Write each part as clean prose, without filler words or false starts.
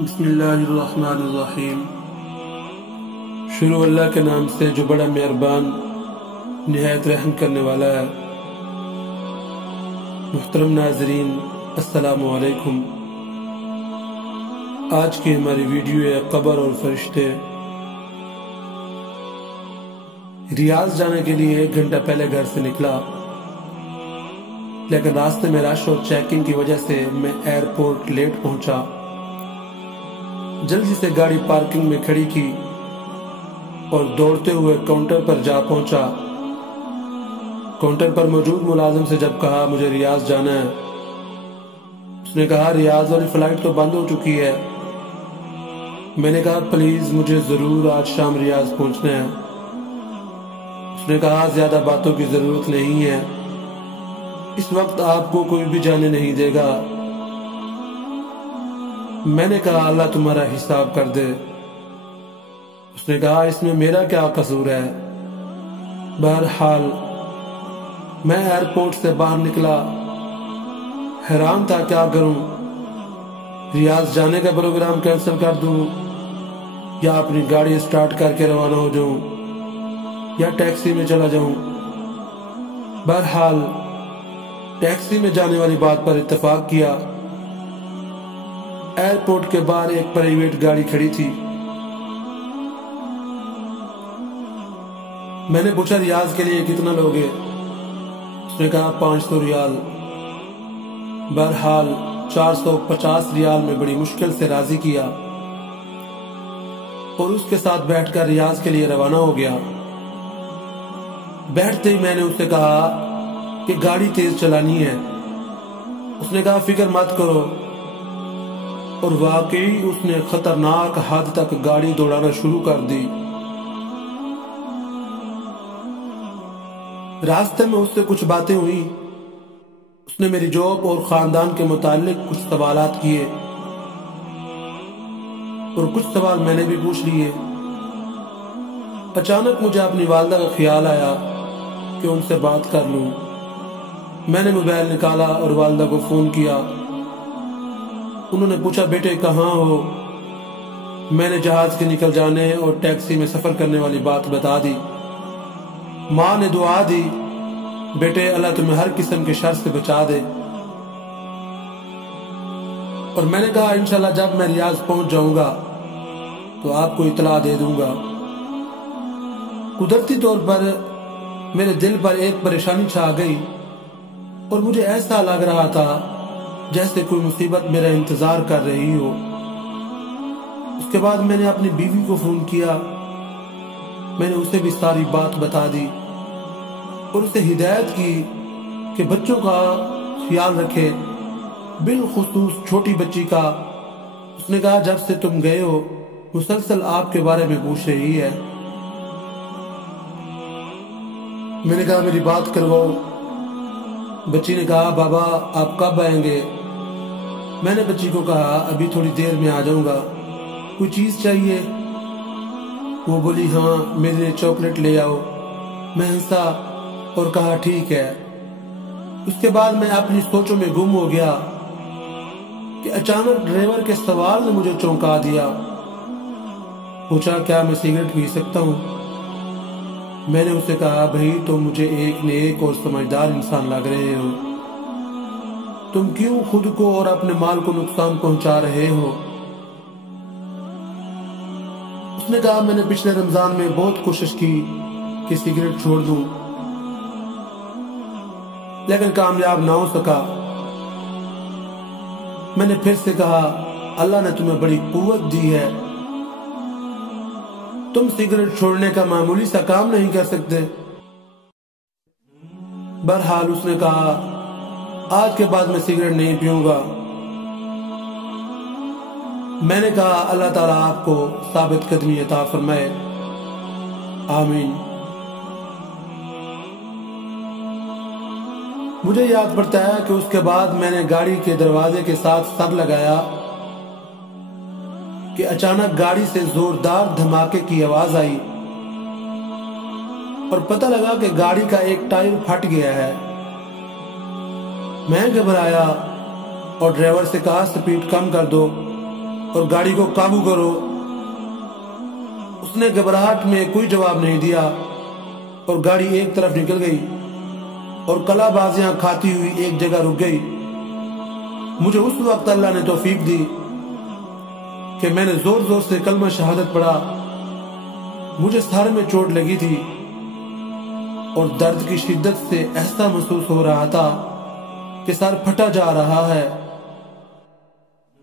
بسم اللہ الرحمن الرحیم۔ شروع اللہ کے نام سے جو بڑا مہربان نہایت رحم کرنے والا ہے۔ محترم ناظرین، السلام علیکم۔ آج کی ہماری ویڈیو ہے قبر اور فرشتے۔ ریاض جانے کے لیے 1 گھنٹہ پہلے گھر سے نکلا، لیکن راستے میں رش اور چیکنگ کی وجہ سے میں ایئرپورٹ لیٹ پہنچا۔ جلدی سے گاڑی پارکنگ میں کھڑی کی اور دوڑتے ہوئے کاؤنٹر پر جا پہنچا۔ کاؤنٹر پر موجود ملازم سے جب کہا مجھے ریاض جانا ہے، اس نے کہا ریاض والی فلائٹ تو بند ہو چکی ہے۔ میں نے کہا پلیز مجھے ضرور آج شام ریاض پہنچنا ہے۔ اس نے کہا زیادہ باتوں کی ضرورت نہیں ہے، اس وقت آپ کو کوئی بھی جانے نہیں دے گا۔ میں نے کہا اللہ تمہارا حساب کر دے۔ اس نے کہا اس میں میرا کیا قصور ہے۔ بہرحال میں ایئرپورٹ سے باہر نکلا، حیران تھا کیا کروں، ریاض جانے کا پروگرام کینسل کر دوں یا اپنی گاڑی سٹارٹ کر کے روانہ ہو جاؤں یا ٹیکسی میں چلا جاؤں۔ بہرحال ٹیکسی میں جانے والی بات پر اتفاق کیا۔ ایئرپورٹ کے باہر ایک پرائیویٹ گاڑی کھڑی تھی۔ میں نے پوچھا ریاض کے لیے کتنا لوگے؟ اس نے کہا 500 ریال۔ بہرحال 450 ریال میں بڑی مشکل سے راضی کیا اور اس کے ساتھ بیٹھ کر ریاض کے لیے روانہ ہو گیا۔ بیٹھتے ہی میں نے اس سے کہا کہ گاڑی تیز چلانی ہے۔ اس نے کہا فکر مت کرو، اور واقعی اس نے خطرناک حد تک گاڑی دوڑانا شروع کر دی۔ راستے میں اس سے کچھ باتیں ہوئی۔ اس نے میری جاب اور خاندان کے متعلق کچھ سوالات کیے اور کچھ سوال میں نے بھی پوچھ لیے۔ اچانک مجھے اپنی والدہ کا خیال آیا کہ ان سے بات کر لوں۔ میں نے موبائل نکالا اور والدہ کو فون کیا۔ انہوں نے پوچھا بیٹے کہاں ہو؟ میں نے جہاز کے نکل جانے اور ٹیکسی میں سفر کرنے والی بات بتا دی۔ ماں نے دعا دی بیٹے اللہ تمہیں ہر قسم کے شر سے بچا دے، اور میں نے کہا انشاءاللہ جب میں ریاض پہنچ جاؤں گا تو آپ کو اطلاع دے دوں گا۔ قدرتی طور پر میرے دل پر ایک پریشانی چھا گئی اور مجھے ایسا لگ رہا تھا جیسے کوئی مصیبت میرا انتظار کر رہی ہو۔ اس کے بعد میں نے اپنی بیوی کو فون کیا۔ میں نے اسے بھی ساری بات بتا دی اور اسے ہدایت کی کہ بچوں کا خیال رکھے، بالخصوص چھوٹی بچی کا۔ اس نے کہا جب سے تم گئے ہو مسلسل آپ کے بارے میں پوچھ رہی ہے۔ میں نے کہا میری بات کرواؤ۔ بچی نے کہا بابا آپ کب آئیں گے؟ میں نے بچی کو کہا ابھی تھوڑی دیر میں آ جاؤں گا، کوئی چیز چاہیے؟ وہ بولی ہاں میرے لیے چاکلیٹ لے آؤ۔ میں ہنسا اور کہا ٹھیک ہے۔ اس کے بعد میں اپنی سوچوں میں گم ہو گیا کہ اچانک ڈرائیور کے سوال نے مجھے چونکا دیا۔ پوچھا کیا میں سگریٹ پی سکتا ہوں؟ میں نے اسے کہا بھائی تم مجھے ایک نیک اور سمجھدار انسان لگ رہے ہو، تم کیوں خود کو اور اپنے مال کو نقصان پہنچا رہے ہو؟ اس نے کہا میں نے پچھلے رمضان میں بہت کوشش کی کہ سگریٹ چھوڑ دوں، لیکن کامیاب نہ ہو سکا۔ میں نے پھر سے کہا اللہ نے تمہیں بڑی قوت دی ہے، تم سگریٹ چھوڑنے کا معمولی سا کام نہیں کر سکتے۔ بہرحال اس نے کہا آج کے بعد میں سگریٹ نہیں پیوں گا۔ میں نے کہا اللہ تعالیٰ آپ کو ثابت قدمی عطا فرمائے، آمین۔ مجھے یاد پڑتا ہے کہ اس کے بعد میں نے گاڑی کے دروازے کے ساتھ سر لگایا کہ اچانک گاڑی سے زوردار دھماکے کی آواز آئی اور پتہ لگا کہ گاڑی کا ایک ٹائر پھٹ گیا ہے۔ میں گھبرایا اور ڈرائیور سے کہا سپیڈ کم کر دو۔ اور گاڑی کو قابو کرو۔ اس نے گھبراہٹ میں کوئی جواب نہیں دیا اور گاڑی ایک طرف نکل گئی اور کلا بازیاں کھاتی ہوئی ایک جگہ رک گئی۔ مجھے اس وقت اللہ نے توفیق دی کہ میں نے زور زور سے کلمہ شہادت پڑھا۔ مجھے سر میں چوٹ لگی تھی اور درد کی شدت سے ایسا محسوس ہو رہا تھا کہ سر پھٹا جا رہا ہے۔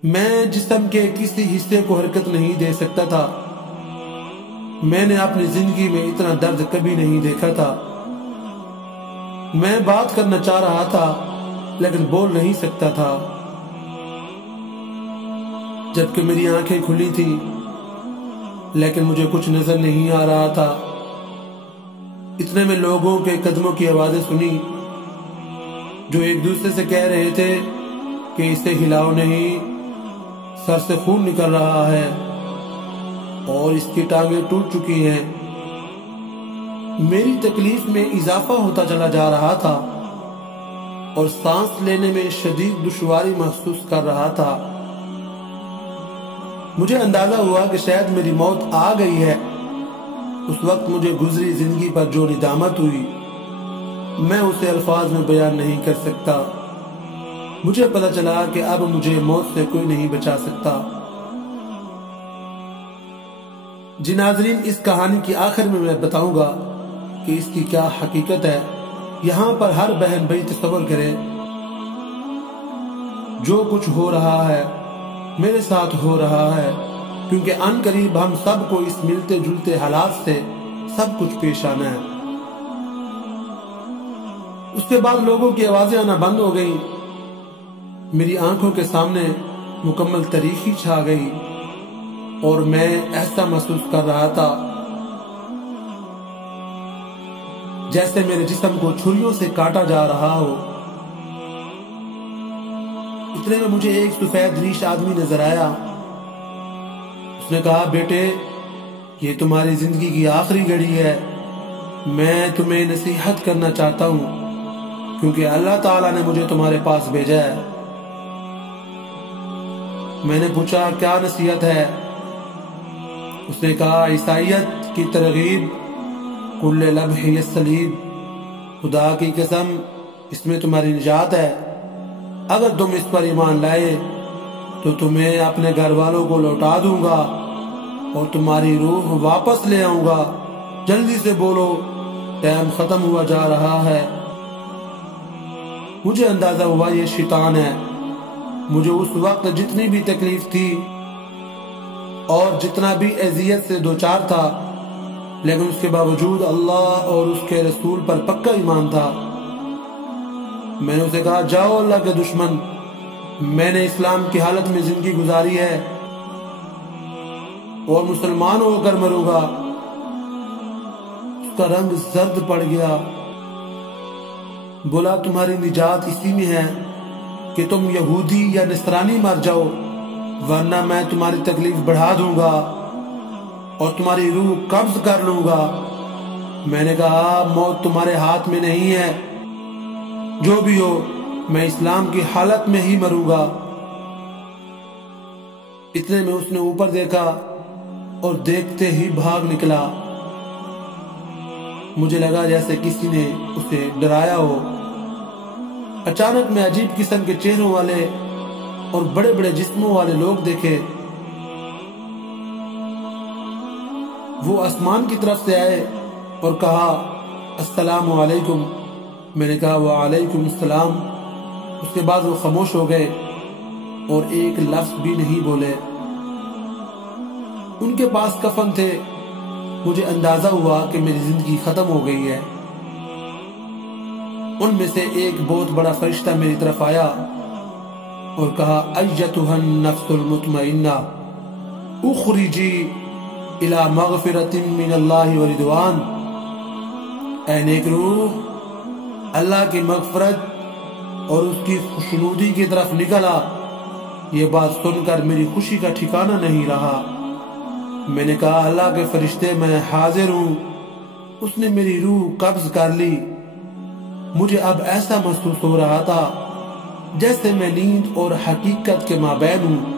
میں جسم کے کسی حصے کو حرکت نہیں دے سکتا تھا۔ میں نے اپنی زندگی میں اتنا درد کبھی نہیں دیکھا تھا۔ میں بات کرنا چاہ رہا تھا لیکن بول نہیں سکتا تھا، جبکہ میری آنکھیں کھلی تھیں لیکن مجھے کچھ نظر نہیں آ رہا تھا۔ اتنے میں لوگوں کے قدموں کی آوازیں سنی جو ایک دوسرے سے کہہ رہے تھے کہ اسے ہلاؤ نہیں، سر سے خون نکل رہا ہے اور اس کی ٹانگیں ٹوٹ چکی ہیں۔ میری تکلیف میں اضافہ ہوتا چلا جا رہا تھا اور سانس لینے میں شدید دشواری محسوس کر رہا تھا۔ مجھے اندازہ ہوا کہ شاید میری موت آ گئی ہے۔ اس وقت مجھے گزری زندگی پر جو ندامت ہوئی میں اسے الفاظ میں بیان نہیں کر سکتا۔ مجھے پتہ چلا کہ اب مجھے موت سے کوئی نہیں بچا سکتا۔ جی ناظرین، اس کہانی کی آخر میں بتاؤں گا کہ اس کی کیا حقیقت ہے۔ یہاں پر ہر بہن بھائی تصور کرے جو کچھ ہو رہا ہے میرے ساتھ ہو رہا ہے، کیونکہ ان قریب ہم سب کو اس ملتے جلتے حالات سے سب کچھ پیش آنا ہے۔ اس کے بعد لوگوں کی آوازیں آنا بند ہو گئی، میری آنکھوں کے سامنے مکمل تاریکی چھا گئی اور میں ایسا محسوس کر رہا تھا جیسے میرے جسم کو چھریوں سے کاٹا جا رہا ہو۔ اتنے میں مجھے ایک سفید ریش آدمی نظر آیا۔ اس نے کہا، بیٹے یہ تمہاری زندگی کی آخری گھڑی ہے، میں تمہیں نصیحت کرنا چاہتا ہوں کیونکہ اللہ تعالیٰ نے مجھے تمہارے پاس بھیجا ہے۔ میں نے پوچھا، کیا نصیحت ہے؟ اس نے کہا، عیسائیت کی ترغیب، کل لبح یسلیب، خدا کی قسم اس میں تمہاری نجات ہے۔ اگر تم اس پر ایمان لائے تو تمہیں اپنے گھر والوں کو لوٹا دوں گا اور تمہاری روح واپس لے آؤں گا۔ جلدی سے بولو، ٹائم ختم ہوا جا رہا ہے۔ مجھے اندازہ ہوا یہ شیطان ہے۔ مجھے اس وقت جتنی بھی تکلیف تھی اور جتنا بھی اذیت سے دوچار تھا، لیکن اس کے باوجود اللہ اور اس کے رسول پر پکا ایمان تھا۔ میں نے اسے کہا، جاؤ اللہ کے دشمن، میں نے اسلام کی حالت میں زندگی گزاری ہے اور مسلمان ہو کر مروں گا۔ اس کا رنگ زرد پڑ گیا۔ بولا، تمہاری نجات اسی میں ہے کہ تم یہودی یا نصرانی مر جاؤ، ورنہ میں تمہاری تکلیف بڑھا دوں گا اور تمہاری روح قبض کر لوں گا۔ میں نے کہا، موت تمہارے ہاتھ میں نہیں ہے، جو بھی ہو میں اسلام کی حالت میں ہی مروں گا۔ اتنے میں اس نے اوپر دیکھا اور دیکھتے ہی بھاگ نکلا۔ مجھے لگا جیسے کسی نے اسے ڈرایا ہو۔ اچانک میں عجیب قسم کے چہروں والے اور بڑے بڑے جسموں والے لوگ دیکھے۔ وہ آسمان کی طرف سے آئے اور کہا، السلام علیکم۔ میں نے کہا، وعلیکم السلام۔ اس کے بعد وہ خاموش ہو گئے اور ایک لفظ بھی نہیں بولے۔ ان کے پاس کفن تھے۔ مجھے اندازہ ہوا کہ میری زندگی ختم ہو گئی ہے۔ ان میں سے ایک بہت بڑا فرشتہ میری طرف آیا اور کہا، ایتھا النفس المطمئنہ اخرجی الی مغفرۃ من اللہ ورضوان۔ اے نیک روح، اللہ کی مغفرت اور اس کی خوشنودی کی طرف نکلا۔ یہ بات سن کر میری خوشی کا ٹھکانہ نہیں رہا۔ میں نے کہا، اللہ کے فرشتے، میں حاضر ہوں۔ اس نے میری روح قبض کر لی۔ مجھے اب ایسا محسوس ہو رہا تھا جیسے میں نیند اور حقیقت کے مابین ہوں۔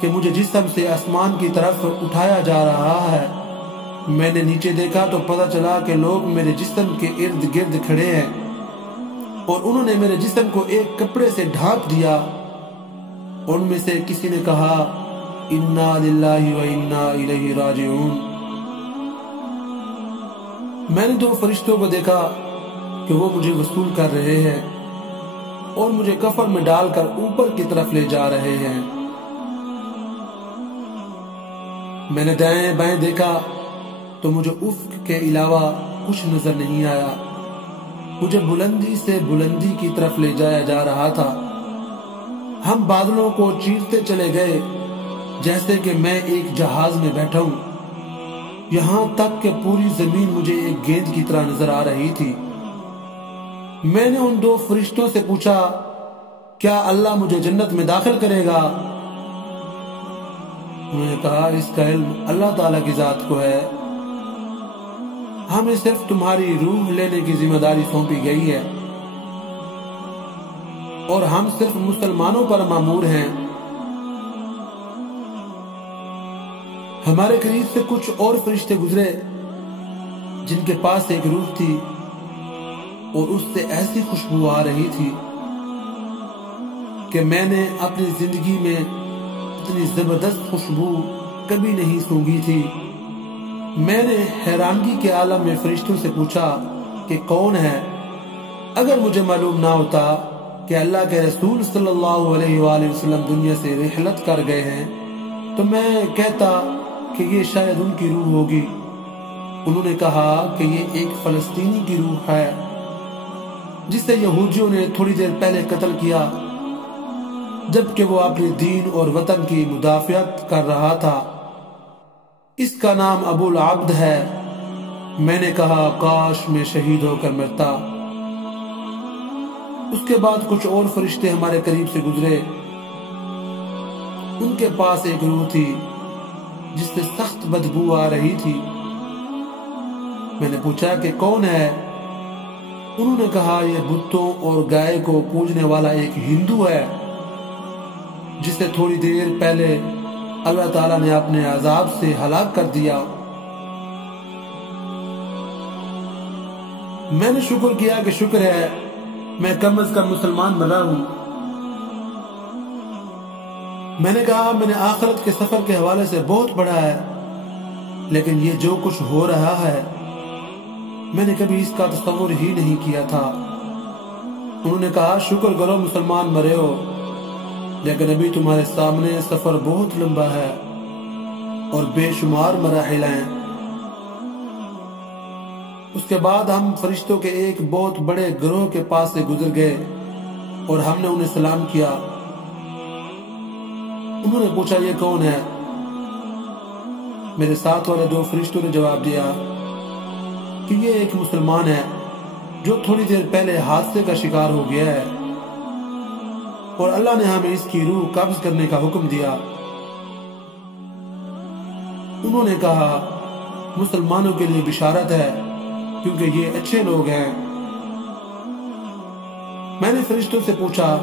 کہ مجھے جسم سے آسمان کی طرف اٹھایا جا رہا ہے۔ میں نے نیچے دیکھا تو پتہ چلا کہ لوگ میرے جسم کے ارد گرد کھڑے ہیں اور انہوں نے میرے جسم کو ایک کپڑے سے ڈھانپ دیا۔ ان میں سے کسی نے کہا انا للہ و انا الیہ راجعون۔ میں نے 2 فرشتوں کو دیکھا کہ وہ مجھے وصول کر رہے ہیں اور مجھے کفن میں ڈال کر اوپر کی طرف لے جا رہے ہیں۔ میں نے دائیں بائیں دیکھا تو مجھے افق کے علاوہ کچھ نظر نہیں آیا۔ مجھے بلندی سے بلندی کی طرف لے جایا جا رہا تھا۔ ہم بادلوں کو چیرتے چلے گئے جیسے کہ میں ایک جہاز میں بیٹھا ہوں، یہاں تک کہ پوری زمین مجھے ایک گیند کی طرح نظر آ رہی تھی۔ میں نے ان 2 فرشتوں سے پوچھا کیا اللہ مجھے جنت میں داخل کرے گا؟ انہوں نے کہا اس کا علم اللہ تعالیٰ کی ذات کو ہے، ہمیں صرف تمہاری روح لینے کی ذمہ داری سونپی گئی ہے اور ہم صرف مسلمانوں پر مامور ہیں۔ ہمارے قریب سے کچھ اور فرشتے گزرے جن کے پاس ایک روح تھی اور اس سے ایسی خوشبو آ رہی تھی کہ میں نے اپنی زندگی میں اتنی زبردست خوشبو کبھی نہیں سونگھی تھی۔ میں نے حیرانگی کے عالم میں فرشتوں سے پوچھا کہ کون ہے؟ اگر مجھے معلوم نہ ہوتا کہ اللہ کے رسول صلی اللہ علیہ وآلہ وسلم دنیا سے رحلت کر گئے ہیں تو میں کہتا کہ یہ شاید ان کی روح ہوگی۔ انہوں نے کہا کہ یہ ایک فلسطینی کی روح ہے جسے یہودیوں نے تھوڑی دیر پہلے قتل کیا جبکہ وہ اپنے دین اور وطن کی مدافعت کر رہا تھا۔ اس کا نام ابو العبد ہے۔ میں نے کہا کاش میں شہید ہو کر مرتا۔ اس کے بعد کچھ اور فرشتے ہمارے قریب سے گزرے، ان کے پاس ایک روح تھی جس سے سخت بدبو آ رہی تھی۔ میں نے پوچھا کہ کون ہے؟ انہوں نے کہا یہ بتوں اور گائے کو پوجنے والا ایک ہندو ہے جسے تھوڑی دیر پہلے اللہ تعالیٰ نے اپنے عذاب سے ہلاک کر دیا۔ میں نے شکر کیا کہ شکر ہے میں کم از کم مسلمان بنا ہوں۔ میں نے کہا میں نے آخرت کے سفر کے حوالے سے بہت پڑھا ہے لیکن یہ جو کچھ ہو رہا ہے میں نے کبھی اس کا تصور ہی نہیں کیا تھا۔ انہوں نے کہا شکر کرو مسلمان مرے ہو، لیکن ابھی تمہارے سامنے سفر بہت لمبا ہے اور بے شمار مراحل ہیں۔ اس کے بعد ہم فرشتوں کے ایک بہت بڑے گروہ کے پاس سے گزر گئے اور ہم نے انہیں سلام کیا۔ انہوں نے پوچھا یہ کون ہے؟ میرے ساتھ والے 2 فرشتوں نے جواب دیا کہ یہ ایک مسلمان ہے جو تھوڑی دیر پہلے حادثے کا شکار ہو گیا ہے اور اللہ نے ہمیں اس کی روح قبض کرنے کا حکم دیا۔ انہوں نے کہا مسلمانوں کے لیے بشارت ہے کیونکہ یہ اچھے لوگ ہیں۔ میں نے فرشتوں سے پوچھا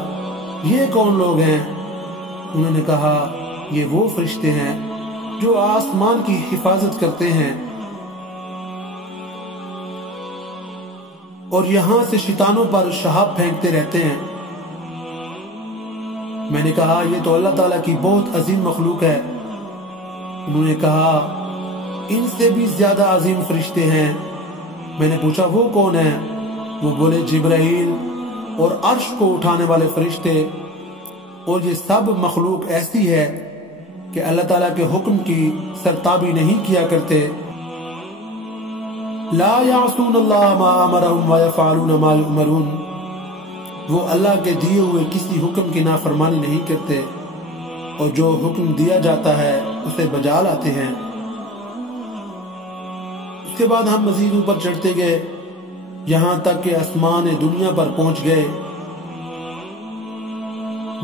یہ کون لوگ ہیں؟ انہوں نے کہا یہ وہ فرشتے ہیں جو آسمان کی حفاظت کرتے ہیں اور یہاں سے شیطانوں پر شہاب پھینکتے رہتے ہیں۔ میں نے کہا یہ تو اللہ تعالیٰ کی بہت عظیم مخلوق ہے۔ انہوں نے کہا ان سے بھی زیادہ عظیم فرشتے ہیں۔ میں نے پوچھا وہ کون ہیں؟ وہ بولے جبرائیل اور عرش کو اٹھانے والے فرشتے، اور یہ سب مخلوق ایسی ہے کہ اللہ تعالیٰ کے حکم کی سرتابی نہیں کیا کرتے۔ لا یعصون اللہ ما امرهم ویفعلون ما یؤمرون، وہ اللہ کے دیے ہوئے کسی حکم کی نافرمانی نہیں کرتے اور جو حکم دیا جاتا ہے اسے بجا لاتے ہیں۔ اس کے بعد ہم مزید اوپر چڑھتے گئے یہاں تک کہ آسمان دنیا پر پہنچ گئے۔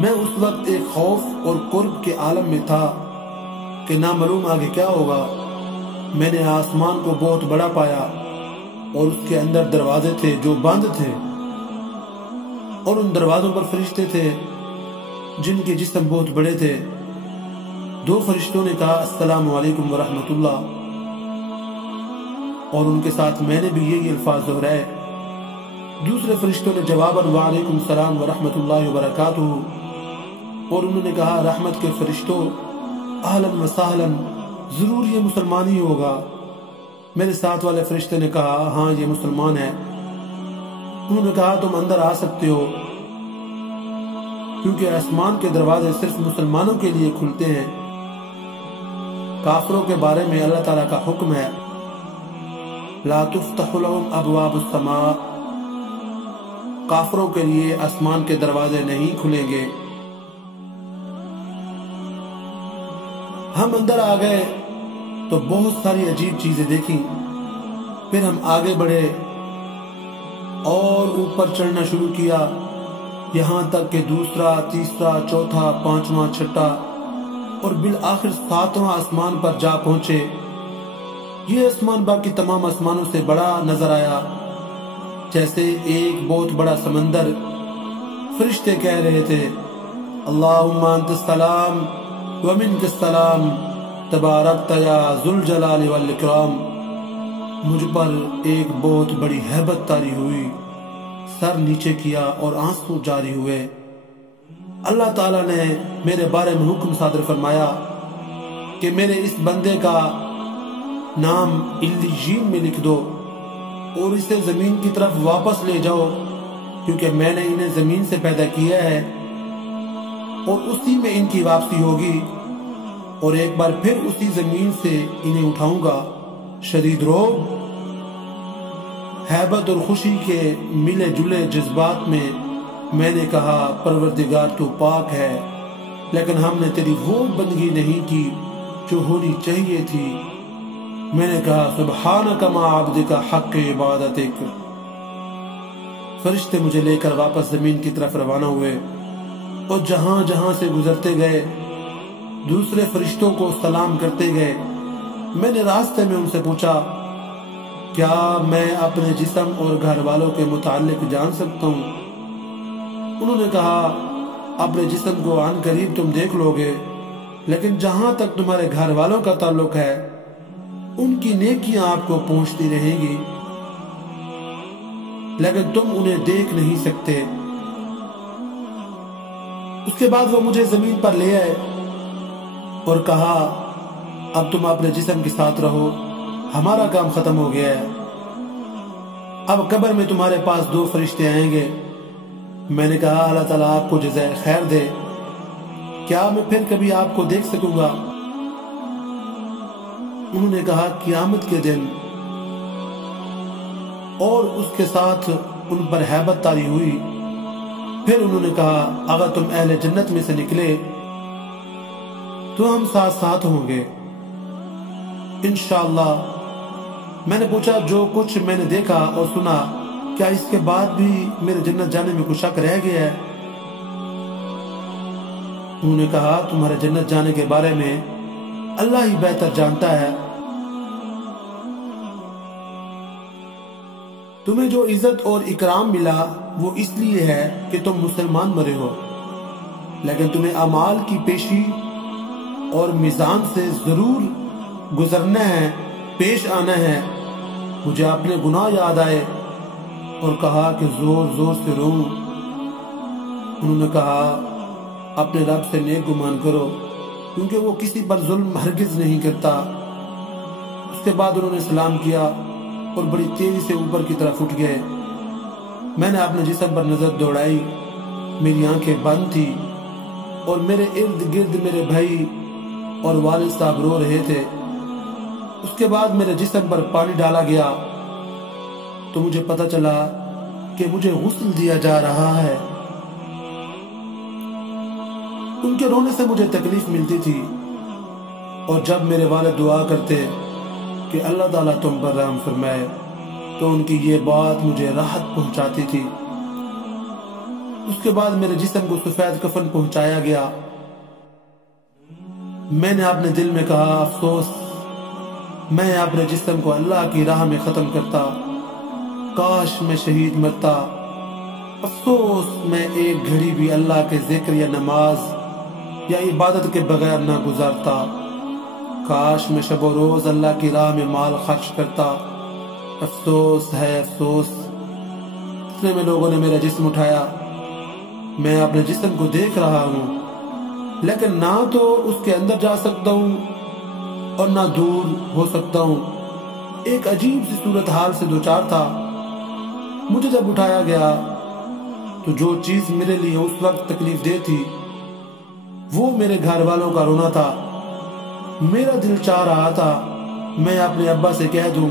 میں اس وقت ایک خوف اور قرب کے عالم میں تھا کہ نہ معلوم آگے کیا ہوگا۔ میں نے آسمان کو بہت بڑا پایا اور اس کے اندر دروازے تھے جو بند تھے اور ان دروازوں پر فرشتے تھے جن کے جسم بہت بڑے تھے۔ دو فرشتوں نے کہا السلام علیکم ورحمۃ اللہ، اور ان کے ساتھ میں نے بھی یہی الفاظ دہرائے۔ دوسرے فرشتوں نے جواباً وعلیکم السلام ورحمۃ اللہ وبرکاتہ، اور انہوں نے کہا رحمت کے فرشتوں اہلاً و سہلاً، ضرور یہ مسلمان ہی ہوگا۔ میرے ساتھ والے فرشتے نے کہا ہاں یہ مسلمان ہے۔ انہوں نے کہا تم اندر آ سکتے ہو، کیونکہ آسمان کے دروازے صرف مسلمانوں کے لیے کھلتے ہیں۔ کافروں کے بارے میں اللہ تعالیٰ کا حکم ہے لا تفتح لهم ابواب السماء، کافروں کے لیے آسمان کے دروازے نہیں کھلیں گے۔ ہم اندر آ گئے تو بہت ساری عجیب چیزیں دیکھیں، پھر ہم آگے بڑھے اور اوپر چڑھنا شروع کیا، یہاں تک کہ دوسرا، تیسرا، چوتھا، پانچواں، چھٹا اور بالآخر ساتواں آسمان پر جا پہنچے۔ یہ آسمان باقی تمام آسمانوں سے بڑا نظر آیا، جیسے ایک بہت بڑا سمندر۔ فرشتے کہہ رہے تھے اللہم انت السلام ومنک السلام تبارکت یا ذو الجلال والاکرام۔ مجھ پر ایک بہت بڑی ہیبت طاری ہوئی، سر نیچے کیا اور آنسو جاری ہوئے۔ اللہ تعالیٰ نے میرے بارے میں حکم صادر فرمایا کہ میرے اس بندے کا نام علیین میں لکھ دو اور اسے زمین کی طرف واپس لے جاؤ، کیونکہ میں نے انہیں زمین سے پیدا کیا ہے اور اسی میں ان کی واپسی ہوگی، اور ایک بار پھر اسی زمین سے انہیں اٹھاؤں گا۔ شدید رعب، ہیبت اور خوشی کے ملے جلے جذبات میں نے کہا پروردگار تو پاک ہے، لیکن ہم نے تیری وہ بندگی نہیں کی جو ہونی چاہیے تھی۔ میں نے کہا سبحانک ما عبدک حق عبادتک۔ فرشتے مجھے لے کر واپس زمین کی طرف روانہ ہوئے، اور جہاں جہاں سے گزرتے گئے دوسرے فرشتوں کو سلام کرتے گئے۔ میں نے راستے میں ان سے پوچھا کیا میں اپنے جسم اور گھر والوں کے متعلق جان سکتا ہوں؟ انہوں نے کہا اپنے جسم کو عن قریب تم دیکھ لو گے، لیکن جہاں تک تمہارے گھر والوں کا تعلق ہے ان کی نیکیاں آپ کو پہنچتی رہیں گی، لیکن تم انہیں دیکھ نہیں سکتے۔ اس کے بعد وہ مجھے زمین پر لے آئے اور کہا اب تم اپنے جسم کے ساتھ رہو، ہمارا کام ختم ہو گیا ہے۔ اب قبر میں تمہارے پاس دو فرشتے آئیں گے۔ میں نے کہا اللہ تعالیٰ آپ کو جزائے خیر دے، کیا میں پھر کبھی آپ کو دیکھ سکوں گا؟ انہوں نے کہا قیامت کے دن، اور اس کے ساتھ ان پر ہیبت طاری ہوئی۔ پھر انہوں نے کہا اگر تم اہل جنت میں سے نکلے تو ہم ساتھ ساتھ ہوں گے انشاءاللہ۔ میں نے پوچھا جو کچھ میں نے دیکھا اور سنا کیا اس کے بعد بھی میرے جنت جانے میں کچھ شک رہ گیا ہے؟ انہوں نے کہا تمہارے جنت جانے کے بارے میں اللہ ہی بہتر جانتا ہے۔ تمہیں جو عزت اور اکرام ملا وہ اس لیے ہے کہ تم مسلمان مرے ہو، لیکن تمہیں اعمال کی پیشی اور میزان سے ضرور گزرنا ہے، پیش آنا ہے۔ مجھے اپنے گناہ یاد آئے اور کہا کہ زور زور سے رو۔ انہوں نے کہا اپنے رب سے نیک گمان کرو، کیونکہ وہ کسی پر ظلم ہرگز نہیں کرتا۔ اس کے بعد انہوں نے سلام کیا اور بڑی تیزی سے اوپر کی طرف اٹھ گئے۔ میں نے اپنے جسم پر نظر دوڑائی، میری آنکھیں بند تھی اور میرے ارد گرد میرے بھائی اور والد صاحب رو رہے تھے۔ اس کے بعد میرے جسم پر پانی ڈالا گیا تو مجھے پتہ چلا کہ مجھے غسل دیا جا رہا ہے۔ ان کے رونے سے مجھے تکلیف ملتی تھی، اور جب میرے والد دعا کرتے کہ اللہ تعالیٰ تم پر رحم فرمائے تو ان کی یہ بات مجھے راحت پہنچاتی تھی۔ اس کے بعد میرے جسم کو سفید کفن پہنچایا گیا۔ میں نے اپنے دل میں کہا افسوس، میں اپنے جسم کو اللہ کی راہ میں ختم کرتا، کاش میں شہید مرتا افسوس میں ایک گھڑی بھی اللہ کے ذکر یا نماز یا عبادت کے بغیر نہ گزارتا۔ کاش میں شب و روز اللہ کی راہ میں مال خرچ کرتا۔ افسوس ہے افسوس۔ اتنے میں لوگوں نے میرا جسم اٹھایا۔ میں اپنے جسم کو دیکھ رہا ہوں، لیکن نہ تو اس کے اندر جا سکتا ہوں اور نہ دور ہو سکتا ہوں۔ ایک عجیب سی صورتحال سے دوچار تھا۔ مجھے جب اٹھایا گیا تو جو چیز میرے لیے اس وقت تکلیف دہ تھی وہ میرے گھر والوں کا رونا تھا۔ میرا دل چاہ رہا تھا میں اپنے ابا سے کہہ دوں،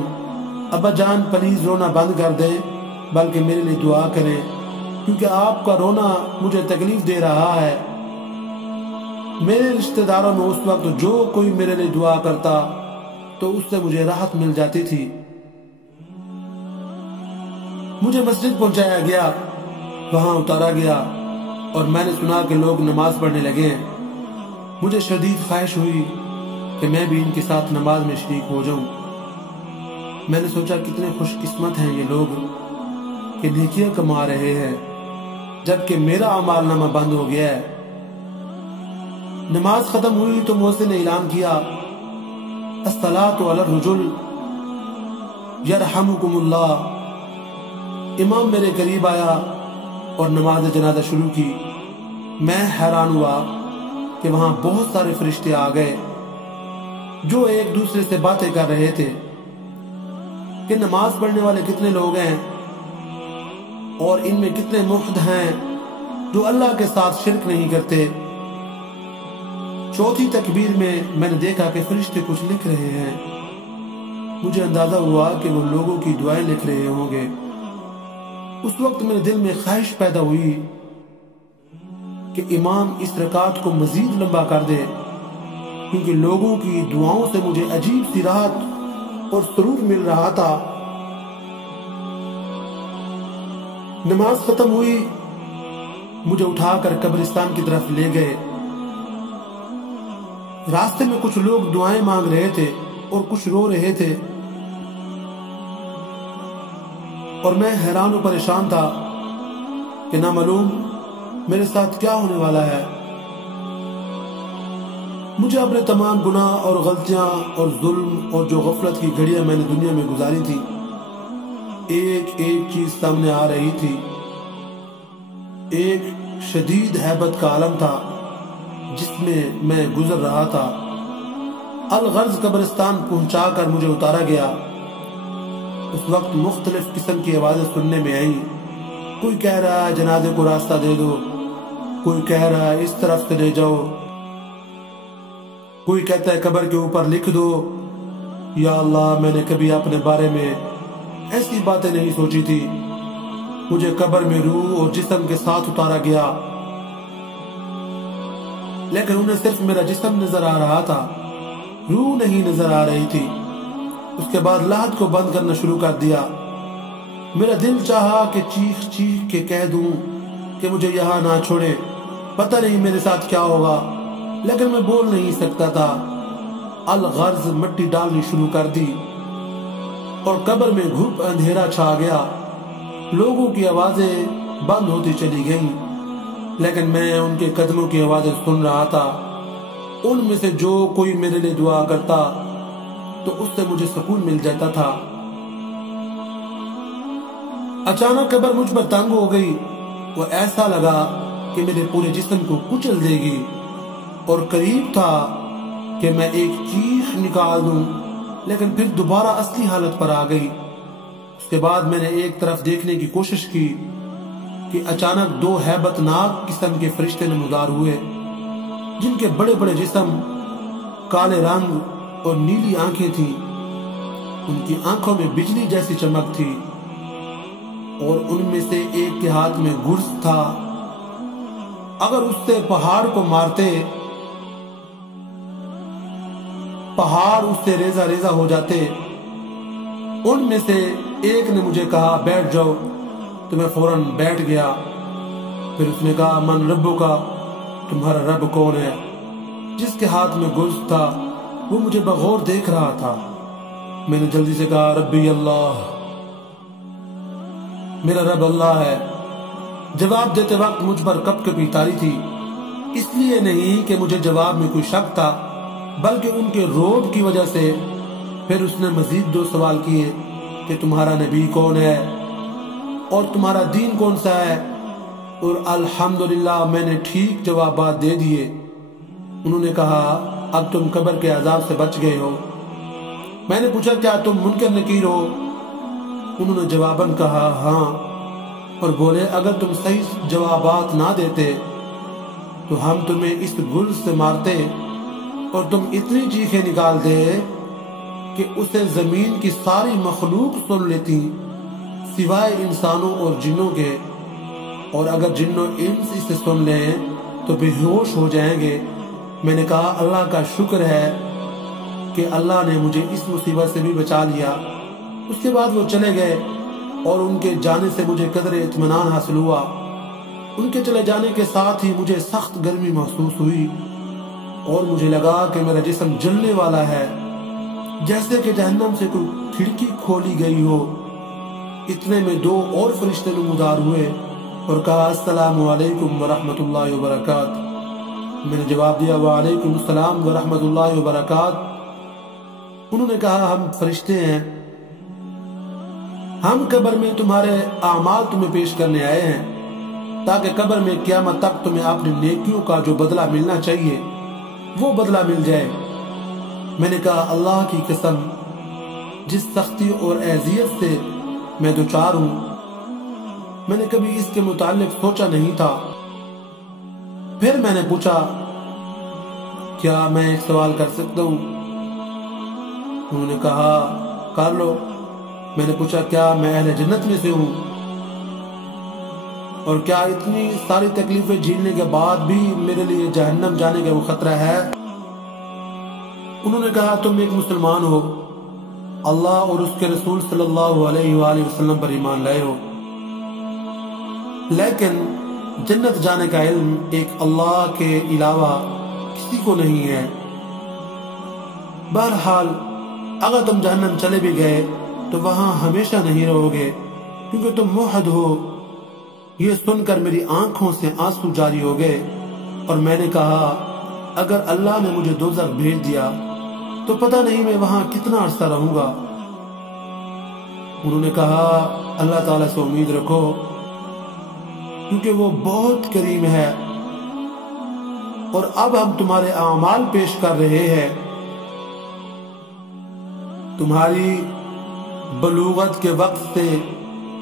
ابا جان پلیز رونا بند کر دیں، بلکہ میرے لیے دعا کریں، کیونکہ آپ کا رونا مجھے تکلیف دے رہا ہے۔ میرے رشتہ داروں میں اس وقت جو کوئی میرے لیے دعا کرتا تو اس سے مجھے راحت مل جاتی تھی۔ مجھے مسجد پہنچایا گیا، وہاں اتارا گیا اور میں نے سنا کہ لوگ نماز پڑھنے لگے ہیں۔ مجھے شدید خواہش ہوئی کہ میں بھی ان کے ساتھ نماز میں شریک ہو جاؤں۔ میں نے سوچا کتنے خوش قسمت ہیں یہ لوگ کہ نیکیاں کما رہے ہیں، جبکہ میرا اعمال نامہ بند ہو گیا ہے۔ نماز ختم ہوئی تو مؤذن نے اعلان کیا، الصلاۃ علی الرجل یرحمکم اللہ۔ امام میرے قریب آیا اور نماز جنازہ شروع کی۔ میں حیران ہوا کہ وہاں بہت سارے فرشتے آ گئے جو ایک دوسرے سے باتیں کر رہے تھے کہ نماز پڑھنے والے کتنے لوگ ہیں اور ان میں کتنے موحد ہیں جو اللہ کے ساتھ شرک نہیں کرتے۔ چوتھی تکبیر میں نے دیکھا کہ فرشتے کچھ لکھ رہے ہیں۔ مجھے اندازہ ہوا کہ وہ لوگوں کی دعائیں لکھ رہے ہوں گے۔ اس وقت میرے دل میں خواہش پیدا ہوئی کہ امام اس رکعت کو مزید لمبا کر دے، کیونکہ لوگوں کی دعاؤں سے مجھے عجیب سی راحت اور سرور مل رہا تھا۔ نماز ختم ہوئی، مجھے اٹھا کر قبرستان کی طرف لے گئے۔ راستے میں کچھ لوگ دعائیں مانگ رہے تھے اور کچھ رو رہے تھے، اور میں حیران و پریشان تھا کہ نہ معلوم میرے ساتھ کیا ہونے والا ہے۔ مجھے اپنے تمام گناہ اور غلطیاں اور ظلم اور جو غفلت کی گھڑیاں میں نے دنیا میں گزاری تھی ایک ایک چیز سامنے آ رہی تھی۔ ایک شدید ہیبت کا عالم تھا جس میں میں گزر رہا تھا۔ الغرض قبرستان پہنچا کر مجھے اتارا گیا۔ اس وقت مختلف قسم کی آوازیں سننے میں آئیں۔ کوئی کہہ رہا ہے جنازے کو راستہ دے دو، کوئی کہہ رہا ہے اس طرف سے لے جاؤ، کوئی کہتا ہے قبر کے اوپر لکھ دو۔ یا اللہ، میں نے کبھی اپنے بارے میں ایسی باتیں نہیں سوچی تھی۔ مجھے قبر میں روح اور جسم کے ساتھ اتارا گیا، لیکن انہیں صرف میرا جسم نظر آ رہا تھا، روح نہیں نظر آ رہی تھی۔ اس کے بعد لحد کو بند کرنا شروع کر دیا۔ میرا دل چاہا کہ چیخ چیخ کے کہہ دوں کہ مجھے یہاں نہ چھوڑے، پتہ نہیں میرے ساتھ کیا ہوگا، لیکن میں بول نہیں سکتا تھا۔ الغرض مٹی ڈالنی شروع کر دی اور قبر میں گھپ اندھیرا چھا گیا۔ لوگوں کی آوازیں بند ہوتی چلی گئیں، لیکن میں ان کے قدموں کی آوازیں سن رہا تھا۔ ان میں سے جو کوئی میرے لیے دعا کرتا تو اس سے مجھے سکون مل جاتا تھا۔ اچانک قبر مجھ پر تنگ ہو گئی۔ وہ ایسا لگا کہ میرے پورے جسم کو کچل دے گی، اور قریب تھا کہ میں ایک چیخ نکال دوں، لیکن پھر دوبارہ اصلی حالت پر آ گئی۔ اس کے بعد میں نے ایک طرف دیکھنے کی کوشش کی کہ اچانک دو ہیبت ناک قسم کے فرشتے نمودار ہوئے، جن کے بڑے بڑے جسم، کالے رنگ اور نیلی آنکھیں تھیں۔ ان کی آنکھوں میں بجلی جیسی چمک تھی، اور ان میں سے ایک کے ہاتھ میں گرز تھا۔ اگر اس سے پہاڑ کو مارتے، پہاڑ اس سے ریزہ ریزہ ہو جاتے۔ ان میں سے ایک نے مجھے کہا بیٹھ جاؤ، تو میں فوراً بیٹھ گیا۔ پھر اس نے کہا من ربو کا، تمہارا رب کون ہے؟ جس کے ہاتھ میں گرز تھا وہ مجھے بغور دیکھ رہا تھا۔ میں نے جلدی سے کہا ربی اللہ، میرا رب اللہ ہے۔ جواب دیتے وقت مجھ پر کپ کپی طاری تھی، اس لیے نہیں کہ مجھے جواب میں کوئی شک تھا بلکہ ان کے روب کی وجہ سے۔ پھر اس نے مزید 2 سوال کیے کہ تمہارا نبی کون ہے اور تمہارا دین کون سا ہے، اور الحمدللہ میں نے ٹھیک جوابات دے دیے۔ انہوں نے کہا اب تم قبر کے عذاب سے بچ گئے ہو۔ میں نے پوچھا کیا تم منکر نکیر ہو؟ انہوں نے جواباً کہا ہاں، اور بولے اگر تم صحیح جوابات نہ دیتے تو ہم تمہیں اس گل سے مارتے اور تم اتنی چیخیں نکالتے کہ اسے زمین کی ساری مخلوق سن لیتی سوائے انسانوں اور جنوں کے، اور اگر جن و انس اسے سن لیں تو بے ہوش ہو جائیں گے۔ میں نے کہا اللہ کا شکر ہے کہ اللہ نے مجھے اس مصیبت سے بھی بچا لیا۔ اس کے بعد وہ چلے گئے اور ان کے جانے سے مجھے قدر اطمینان حاصل ہوا۔ ان کے چلے جانے کے ساتھ ہی مجھے سخت گرمی محسوس ہوئی اور مجھے لگا کہ میرا جسم جلنے والا ہے، جیسے کہ جہنم سے کوئی کھڑکی کھولی گئی ہو۔ اتنے میں 2 اور فرشتے نمودار ہوئے اور کہا السلام علیکم ورحمۃ اللہ وبرکاتہ۔ میں نے جواب دیا وعلیکم السلام ورحمۃ اللہ وبرکاتہ۔ انہوں نے کہا ہم فرشتے ہیں، ہم قبر میں تمہارے اعمال تمہیں پیش کرنے آئے ہیں تاکہ قبر میں قیامت تک تمہیں اپنی نیکیوں کا جو بدلہ ملنا چاہیے وہ بدلہ مل جائے۔ میں نے کہا اللہ کی قسم، جس سختی اور اذیت سے میں دوچار ہوں میں نے کبھی اس کے متعلق سوچا نہیں تھا۔ پھر میں نے پوچھا کیا میں ایک سوال کر سکتا ہوں؟ انہوں نے کہا کر لو۔ میں نے پوچھا کیا میں اہل جنت میں سے ہوں، اور کیا اتنی ساری تکلیفیں جھیلنے کے بعد بھی میرے لیے جہنم جانے کا وہ خطرہ ہے؟ انہوں نے کہا تم ایک مسلمان ہو، اللہ اور اس کے رسول صلی اللہ علیہ وآلہ وسلم پر ایمان لائے ہو، لیکن جنت جانے کا علم ایک اللہ کے علاوہ کسی کو نہیں ہے۔ بہرحال اگر تم جہنم چلے بھی گئے تو وہاں ہمیشہ نہیں رہو گے کیونکہ تم موحد ہو۔ یہ سن کر میری آنکھوں سے آنسو جاری ہو گئے اور میں نے کہا اگر اللہ نے مجھے دوزخ بھیج دیا تو پتہ نہیں میں وہاں کتنا عرصہ رہوں گا۔ انہوں نے کہا اللہ تعالیٰ سے امید رکھو کیونکہ وہ بہت کریم ہے، اور اب ہم تمہارے اعمال پیش کر رہے ہیں۔ تمہاری بلوغت کے وقت سے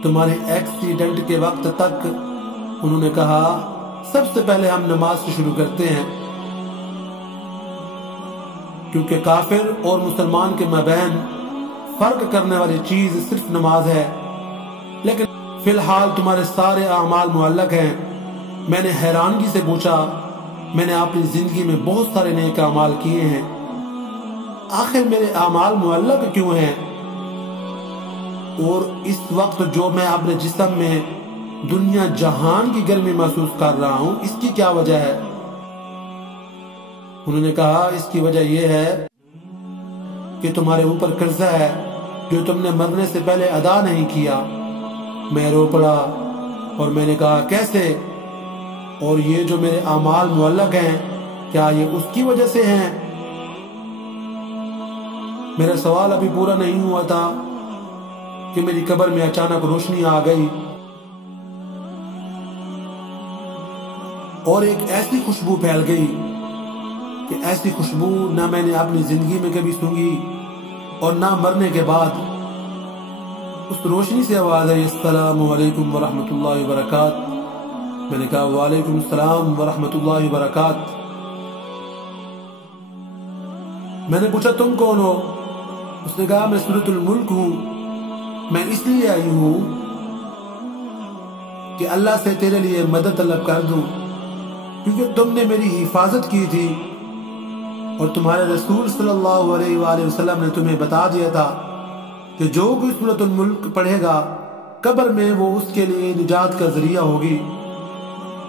تمہارے ایکسیڈنٹ کے وقت تک۔ انہوں نے کہا سب سے پہلے ہم نماز سے شروع کرتے ہیں کیونکہ کافر اور مسلمان کے مابین فرق کرنے والی چیز صرف نماز ہے، لیکن فی الحال تمہارے سارے اعمال معلق ہیں۔ میں نے حیرانگی سے پوچھا میں نے اپنی زندگی میں بہت سارے نیک اعمال کیے ہیں، آخر میرے اعمال معلق کیوں ہیں؟ اور اس وقت جو میں اپنے جسم میں دنیا جہان کی گرمی محسوس کر رہا ہوں اس کی کیا وجہ ہے؟ انہوں نے کہا اس کی وجہ یہ ہے کہ تمہارے اوپر قرضہ ہے جو تم نے مرنے سے پہلے ادا نہیں کیا۔ میں رو پڑا اور میں نے کہا کیسے؟ اور یہ جو میرے اعمال معلق ہیں کیا یہ اس کی وجہ سے ہیں؟ میرا سوال ابھی پورا نہیں ہوا تھا کہ میری قبر میں اچانک روشنی آ گئی اور ایک ایسی خوشبو پھیل گئی کہ ایسی خوشبو نہ میں نے اپنی زندگی میں کبھی سونگھی اور نہ مرنے کے بعد۔ اس روشنی سے آواز آئی السلام علیکم ورحمۃ اللہ وبرکاتہ۔ میں نے کہا وعلیکم السلام ورحمۃ اللہ وبرکاتہ۔ میں نے پوچھا تم کون ہو؟ اس نے کہا میں سورۃ الملک ہوں، میں اس لیے آئی ہوں کہ اللہ سے تیرے لیے مدد طلب کر دوں کیونکہ تم نے میری حفاظت کی تھی اور تمہارے رسول صلی اللہ علیہ وآلہ وسلم نے تمہیں بتا دیا تھا کہ جو کوئی سورۃ الملک پڑھے گا قبر میں وہ اس کے لیے نجات کا ذریعہ ہوگی۔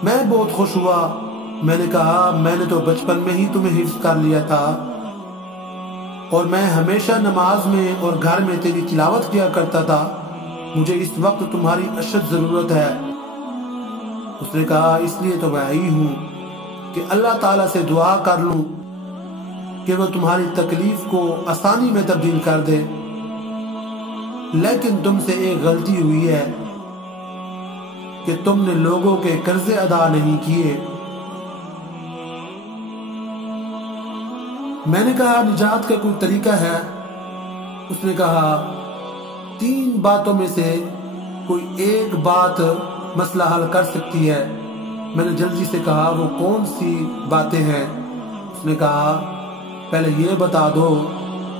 میں بہت خوش ہوا۔ میں نے کہا میں نے تو بچپن میں ہی تمہیں حفظ کر لیا تھا اور میں ہمیشہ نماز میں اور گھر میں تیری تلاوت کیا کرتا تھا، مجھے اس وقت تمہاری اشد ضرورت ہے۔ اس نے کہا اس لیے تو میں آئی ہوں کہ اللہ تعالیٰ سے دعا کر لوں کہ وہ تمہاری تکلیف کو آسانی میں تبدیل کر دے، لیکن تم سے ایک غلطی ہوئی ہے کہ تم نے لوگوں کے قرضے ادا نہیں کیے۔ میں نے کہا نجات کا کوئی طریقہ ہے؟ اس نے کہا 3 باتوں میں سے کوئی ایک بات مسئلہ حل کر سکتی ہے۔ میں نے جلدی سے کہا وہ کون سی باتیں ہیں؟ اس نے کہا پہلے یہ بتا دو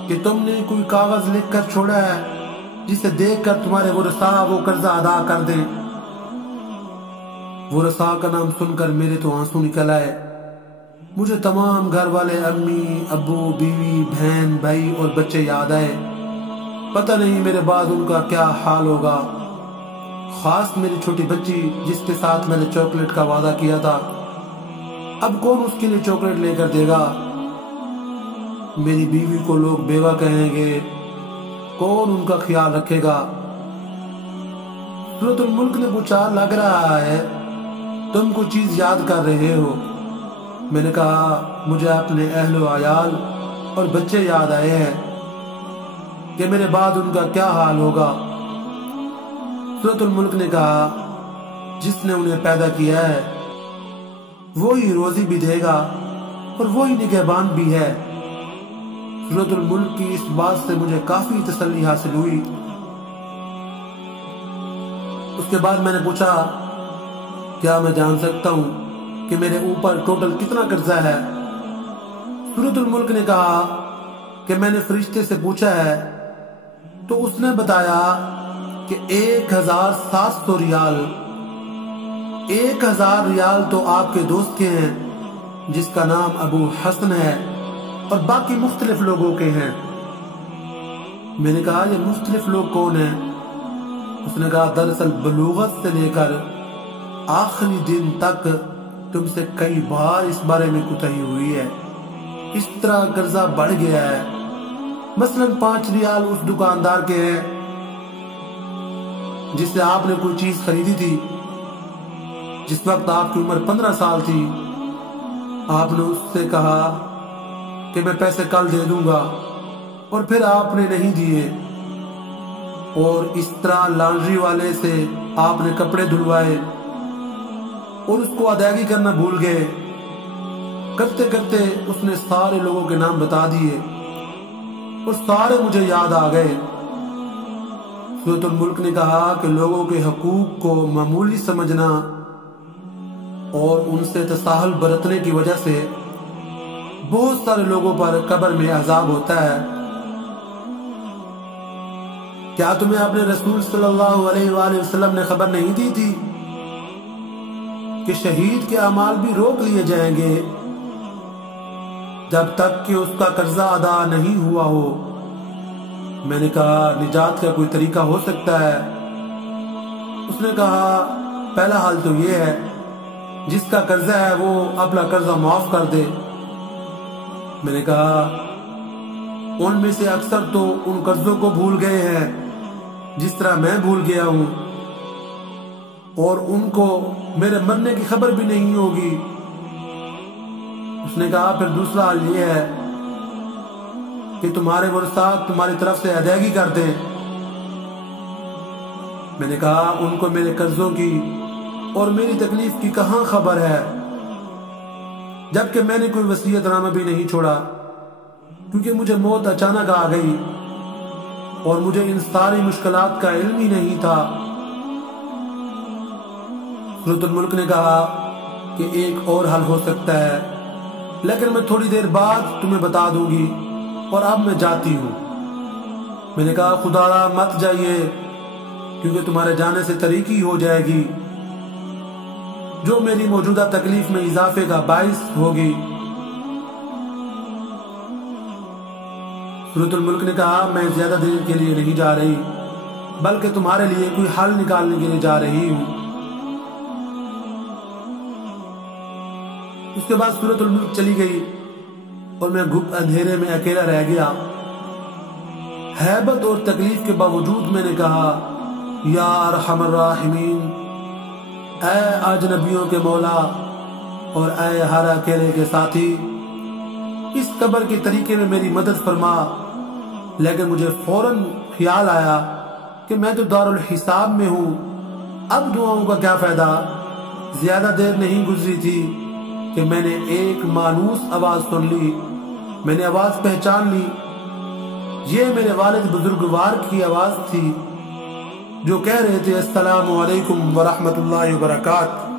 کہ تم نے کوئی کاغذ لکھ کر چھوڑا ہے جسے دیکھ کر تمہارے ورثاء وہ قرضہ ادا کر دیں۔ ورثاء کا نام سن کر میرے تو آنسو نکل آئے۔ مجھے تمام گھر والے، امی، ابو، بیوی، بہن، بھائی اور بچے یاد آئے۔ پتہ نہیں میرے بعد ان کا کیا حال ہوگا، خاص میری چھوٹی بچی جس کے ساتھ میں نے چاکلیٹ کا وعدہ کیا تھا۔ اب کون اس کے لیے چاکلیٹ لے کر دے گا؟ میری بیوی کو لوگ بیوہ کہیں گے، کون ان کا خیال رکھے گا؟ سورۃ الملک نے پوچھا لگ رہا ہے تم کوئی چیز یاد کر رہے ہو۔ میں نے کہا مجھے اپنے اہل و عیال اور بچے یاد آئے ہیں کہ میرے بعد ان کا کیا حال ہوگا۔ سورۃ الملک نے کہا جس نے انہیں پیدا کیا ہے وہی روزی بھی دے گا اور وہی نگہبان بھی ہے۔ سورۃ الملک کی اس بات سے مجھے کافی تسلی حاصل ہوئی۔ اس کے بعد میں نے پوچھا کیا میں جان سکتا ہوں کہ میرے اوپر ٹوٹل کتنا قرضہ ہے؟ سورۃ الملک نے کہا کہ میں نے فرشتے سے پوچھا ہے تو اس نے بتایا کہ 1700 ریال۔ 1000 ریال تو آپ کے دوست کے ہیں جس کا نام ابو حسن ہے اور باقی مختلف لوگوں کے ہیں۔ میں نے کہا یہ مختلف لوگ کون ہیں؟ اس نے کہا دراصل بلوغت سے لے کر آخری دن تک تم سے کئی بار اس بارے میں کوتاہی ہوئی ہے، اس طرح قرضہ بڑھ گیا ہے۔ مثلا 5 ریال اس دکاندار کے ہیں جس سے آپ نے کوئی چیز خریدی تھی، جس وقت آپ کی عمر 15 سال تھی۔ آپ نے اس سے کہا کہ میں پیسے کل دے دوں گا اور پھر آپ نے نہیں دیے، اور اس طرح لانڈری والے سے آپ نے کپڑے دھلوائے اور اس کو ادائیگی کرنا بھول گئے۔ کرتے کرتے اس نے سارے لوگوں کے نام بتا دیے اور سارے مجھے یاد آ گئے۔ سورۃ الملک نے کہا کہ لوگوں کے حقوق کو معمولی سمجھنا اور ان سے تساہل برتنے کی وجہ سے بہت سارے لوگوں پر قبر میں عذاب ہوتا ہے۔ کیا تمہیں اپنے رسول صلی اللہ علیہ وآلہ وسلم نے خبر نہیں دی تھی کہ شہید کے اعمال بھی روک لیے جائیں گے جب تک کہ اس کا قرضہ ادا نہیں ہوا ہو؟ میں نے کہا نجات کا کوئی طریقہ ہو سکتا ہے؟ اس نے کہا پہلا حال تو یہ ہے جس کا قرضہ ہے وہ اپنا قرضہ معاف کر دے۔ میں نے کہا ان میں سے اکثر تو ان قرضوں کو بھول گئے ہیں جس طرح میں بھول گیا ہوں، اور ان کو میرے مرنے کی خبر بھی نہیں ہوگی۔ اس نے کہا پھر دوسرا حال یہ ہے کہ تمہارے ورثاء تمہاری طرف سے ادائیگی کر دیں۔ میں نے کہا ان کو میرے قرضوں کی اور میری تکلیف کی کہاں خبر ہے، جبکہ میں نے کوئی وصیت نامہ بھی نہیں چھوڑا، کیونکہ مجھے موت اچانک آ گئی اور مجھے ان ساری مشکلات کا علم ہی نہیں تھا۔ سورۃ الملک نے کہا کہ ایک اور حل ہو سکتا ہے، لیکن میں تھوڑی دیر بعد تمہیں بتا دوں گی، اور اب میں جاتی ہوں۔ میں نے کہا خدا را مت جائیے، کیونکہ تمہارے جانے سے تاریکی ہو جائے گی جو میری موجودہ تکلیف میں اضافے کا باعث ہوگی۔ سورۃ الملک نے کہا میں زیادہ دیر کے لیے نہیں جا رہی، بلکہ تمہارے لیے کوئی حل نکالنے کے لیے جا رہی ہوں۔ اس کے بعد سورۃ الملک چلی گئی اور میں گھپ اندھیرے میں اکیلا رہ گیا۔ ہیبت اور تکلیف کے باوجود میں نے کہا یا ارحم الراحمین، اے اجنبیوں کے مولا اور اے ہر اکیلے کے ساتھی، اس قبر کے طریقے میں میری مدد فرما۔ لیکن مجھے فوراً خیال آیا کہ میں تو دارالحساب میں ہوں، اب دعاؤں کا کیا فائدہ۔ زیادہ دیر نہیں گزری تھی کہ میں نے ایک مانوس آواز سن لی۔ میں نے آواز پہچان لی، یہ میرے والد بزرگوار کی آواز تھی جو کہہ رہے تھے السلام علیکم ورحمۃ اللہ وبرکاتہ۔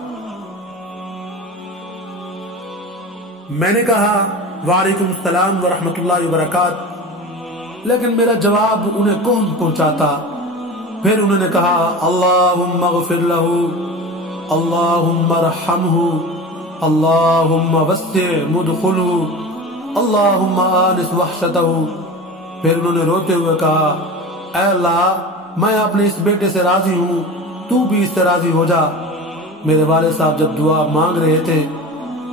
میں نے کہا وعلیکم السلام ورحمۃ اللہ وبرکاتہ، لیکن میرا جواب انہیں کون پہنچاتا۔ پھر انہوں نے کہا اللہم اغفر لہ، اللہم ارحمہ، اللہم وسع مدخلہ، اللہم آنس وحشتہ۔ پھر انہوں نے روتے ہوئے کہا اے اللہ، میں اپنے اس بیٹے سے راضی ہوں، تو بھی اس سے راضی ہو جا۔ میرے والد صاحب جب دعا مانگ رہے تھے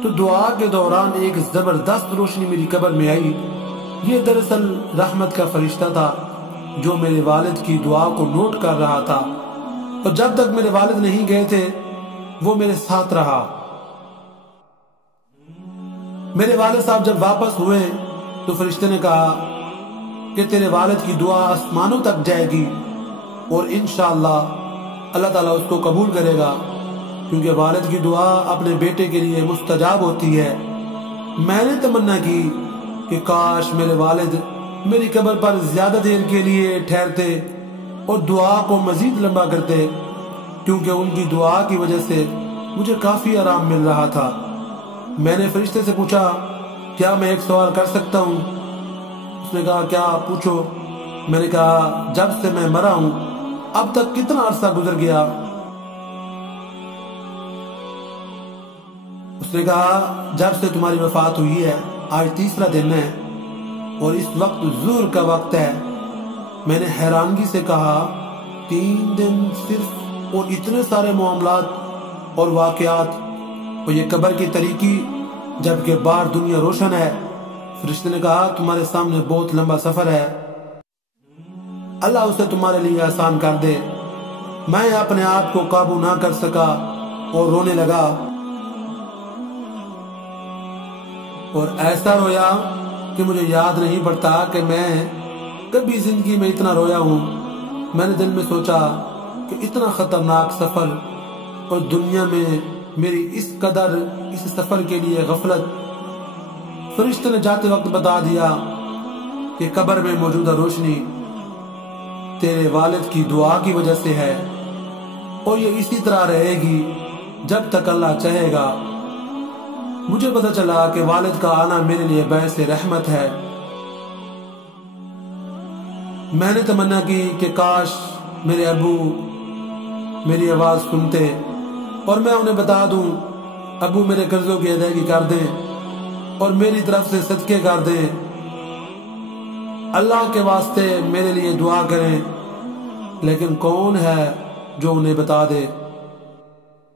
تو دعا کے دوران ایک زبردست روشنی میری قبر میں آئی۔ یہ دراصل رحمت کا فرشتہ تھا جو میرے والد کی دعا کو نوٹ کر رہا تھا، اور جب تک میرے والد نہیں گئے تھے وہ میرے ساتھ رہا۔ میرے والد صاحب جب واپس ہوئے تو فرشتے نے کہا کہ تیرے والد کی دعا آسمانوں تک جائے گی اور انشاءاللہ اللہ تعالیٰ اس کو قبول کرے گا، کیونکہ والد کی دعا اپنے بیٹے کے لیے مستجاب ہوتی ہے۔ میں نے تمنا کی کہ کاش میرے والد میری قبر پر زیادہ دیر کے لیے ٹھہرتے اور دعا کو مزید لمبا کرتے، کیونکہ ان کی دعا کی وجہ سے مجھے کافی آرام مل رہا تھا۔ میں نے فرشتے سے پوچھا کیا میں ایک سوال کر سکتا ہوں؟ اس نے کہا کیا، پوچھو۔ میں نے کہا جب سے میں مرا ہوں اب تک کتنا عرصہ گزر گیا؟ اس نے کہا جب سے تمہاری وفات ہوئی ہے آج تیسرا دن ہے اور اس وقت ظہر کا وقت ہے۔ میں نے حیرانگی سے کہا 3 دن صرف، اور اتنے سارے معاملات اور واقعات، اور یہ قبر کی طریقی جبکہ باہر دنیا روشن ہے۔ فرشتے نے کہا تمہارے سامنے بہت لمبا سفر ہے، اللہ اسے تمہارے لیے آسان کر دے۔ میں اپنے آپ کو قابو نہ کر سکا اور رونے لگا، اور ایسا رویا کہ مجھے یاد نہیں پڑتا کہ میں کبھی زندگی میں اتنا رویا ہوں۔ میں نے دل میں سوچا کہ اتنا خطرناک سفر اور دنیا میں میری اس قدر اس سفر کے لیے غفلت۔ فرشتے نے جاتے وقت بتا دیا کہ قبر میں موجودہ روشنی تیرے والد کی دعا کی وجہ سے ہے، اور یہ اسی طرح رہے گی جب تک اللہ چاہے گا۔ مجھے پتا چلا کہ والد کا آنا میرے لیے باعث رحمت ہے۔ میں نے تمنا کی کہ کاش میرے ابو میری آواز سنتے اور میں انہیں بتا دوں ابو میرے قرضوں کی ادائیگی کر دیں اور میری طرف سے صدقے کر دیں، اللہ کے واسطے میرے لیے دعا کریں، لیکن کون ہے جو انہیں بتا دے؟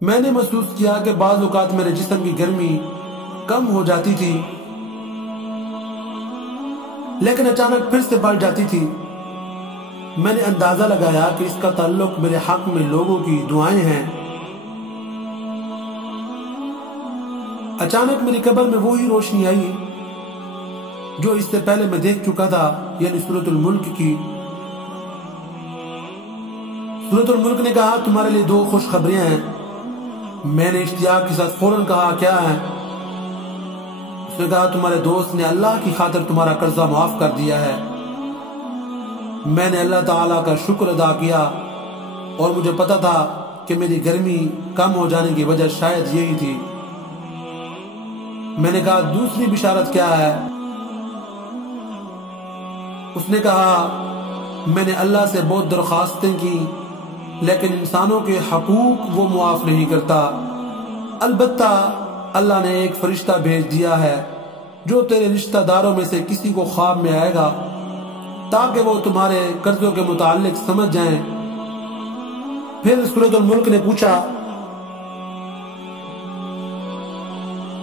میں نے محسوس کیا کہ بعض اوقات میرے جسم کی گرمی کم ہو جاتی تھی لیکن اچانک پھر سے بڑھ جاتی تھی۔ میں نے اندازہ لگایا کہ اس کا تعلق میرے حق میں لوگوں کی دعائیں ہیں۔ اچانک میری قبر میں وہی روشنی آئی جو اس سے پہلے میں دیکھ چکا تھا، یعنی سورۃ الملک کی۔ سورۃ الملک نے کہا تمہارے لیے 2 خوشخبریاں ہیں۔ میں نے اشتیاق کے ساتھ فوراً کہا کیا ہے؟ اس نے کہا تمہارے دوست نے اللہ کی خاطر تمہارا قرضہ معاف کر دیا ہے۔ میں نے اللہ تعالیٰ کا شکر ادا کیا، اور مجھے پتا تھا کہ میری گرمی کم ہو جانے کی وجہ شاید یہی تھی۔ میں نے کہا دوسری بشارت کیا ہے؟ اس نے کہا میں نے اللہ سے بہت درخواستیں کی لیکن انسانوں کے حقوق وہ معاف نہیں کرتا، البتہ اللہ نے ایک فرشتہ بھیج دیا ہے جو تیرے رشتہ داروں میں سے کسی کو خواب میں آئے گا تاکہ وہ تمہارے قرضوں کے متعلق سمجھ جائیں۔ پھر سورۃ الملک نے پوچھا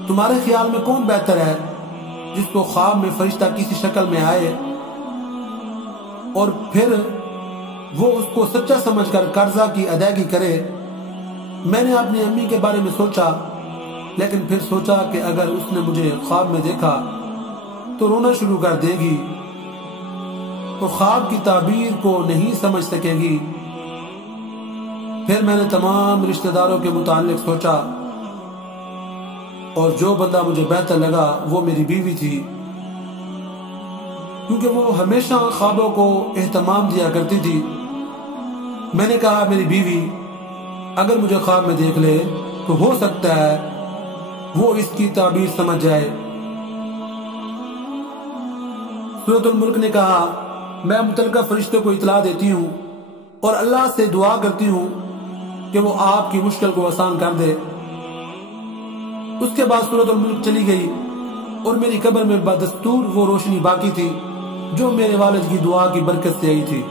تمہارے خیال میں کون بہتر ہے، جس کو خواب میں فرشتہ کسی شکل میں آئے اور پھر وہ اس کو سچا سمجھ کر قرضہ کی ادائیگی کرے، میں نے اپنی امی کے بارے میں سوچا، لیکن پھر سوچا کہ اگر اس نے مجھے خواب میں دیکھا تو رونا شروع کر دے گی، تو خواب کی تعبیر کو نہیں سمجھ سکے گی۔ پھر میں نے تمام رشتہ داروں کے متعلق سوچا، اور جو بندہ مجھے بہتر لگا وہ میری بیوی تھی، کیونکہ وہ ہمیشہ خوابوں کو اہتمام دیا کرتی تھی۔ میں نے کہا میری بیوی اگر مجھے خواب میں دیکھ لے تو ہو سکتا ہے وہ اس کی تعبیر سمجھ جائے۔ سورۃ الملک نے کہا میں متعلقہ فرشتے کو اطلاع دیتی ہوں اور اللہ سے دعا کرتی ہوں کہ وہ آپ کی مشکل کو آسان کر دے۔ اس کے بعد سورۃ الملک چلی گئی اور میری قبر میں بدستور وہ روشنی باقی تھی جو میرے والد کی دعا کی برکت سے آئی تھی،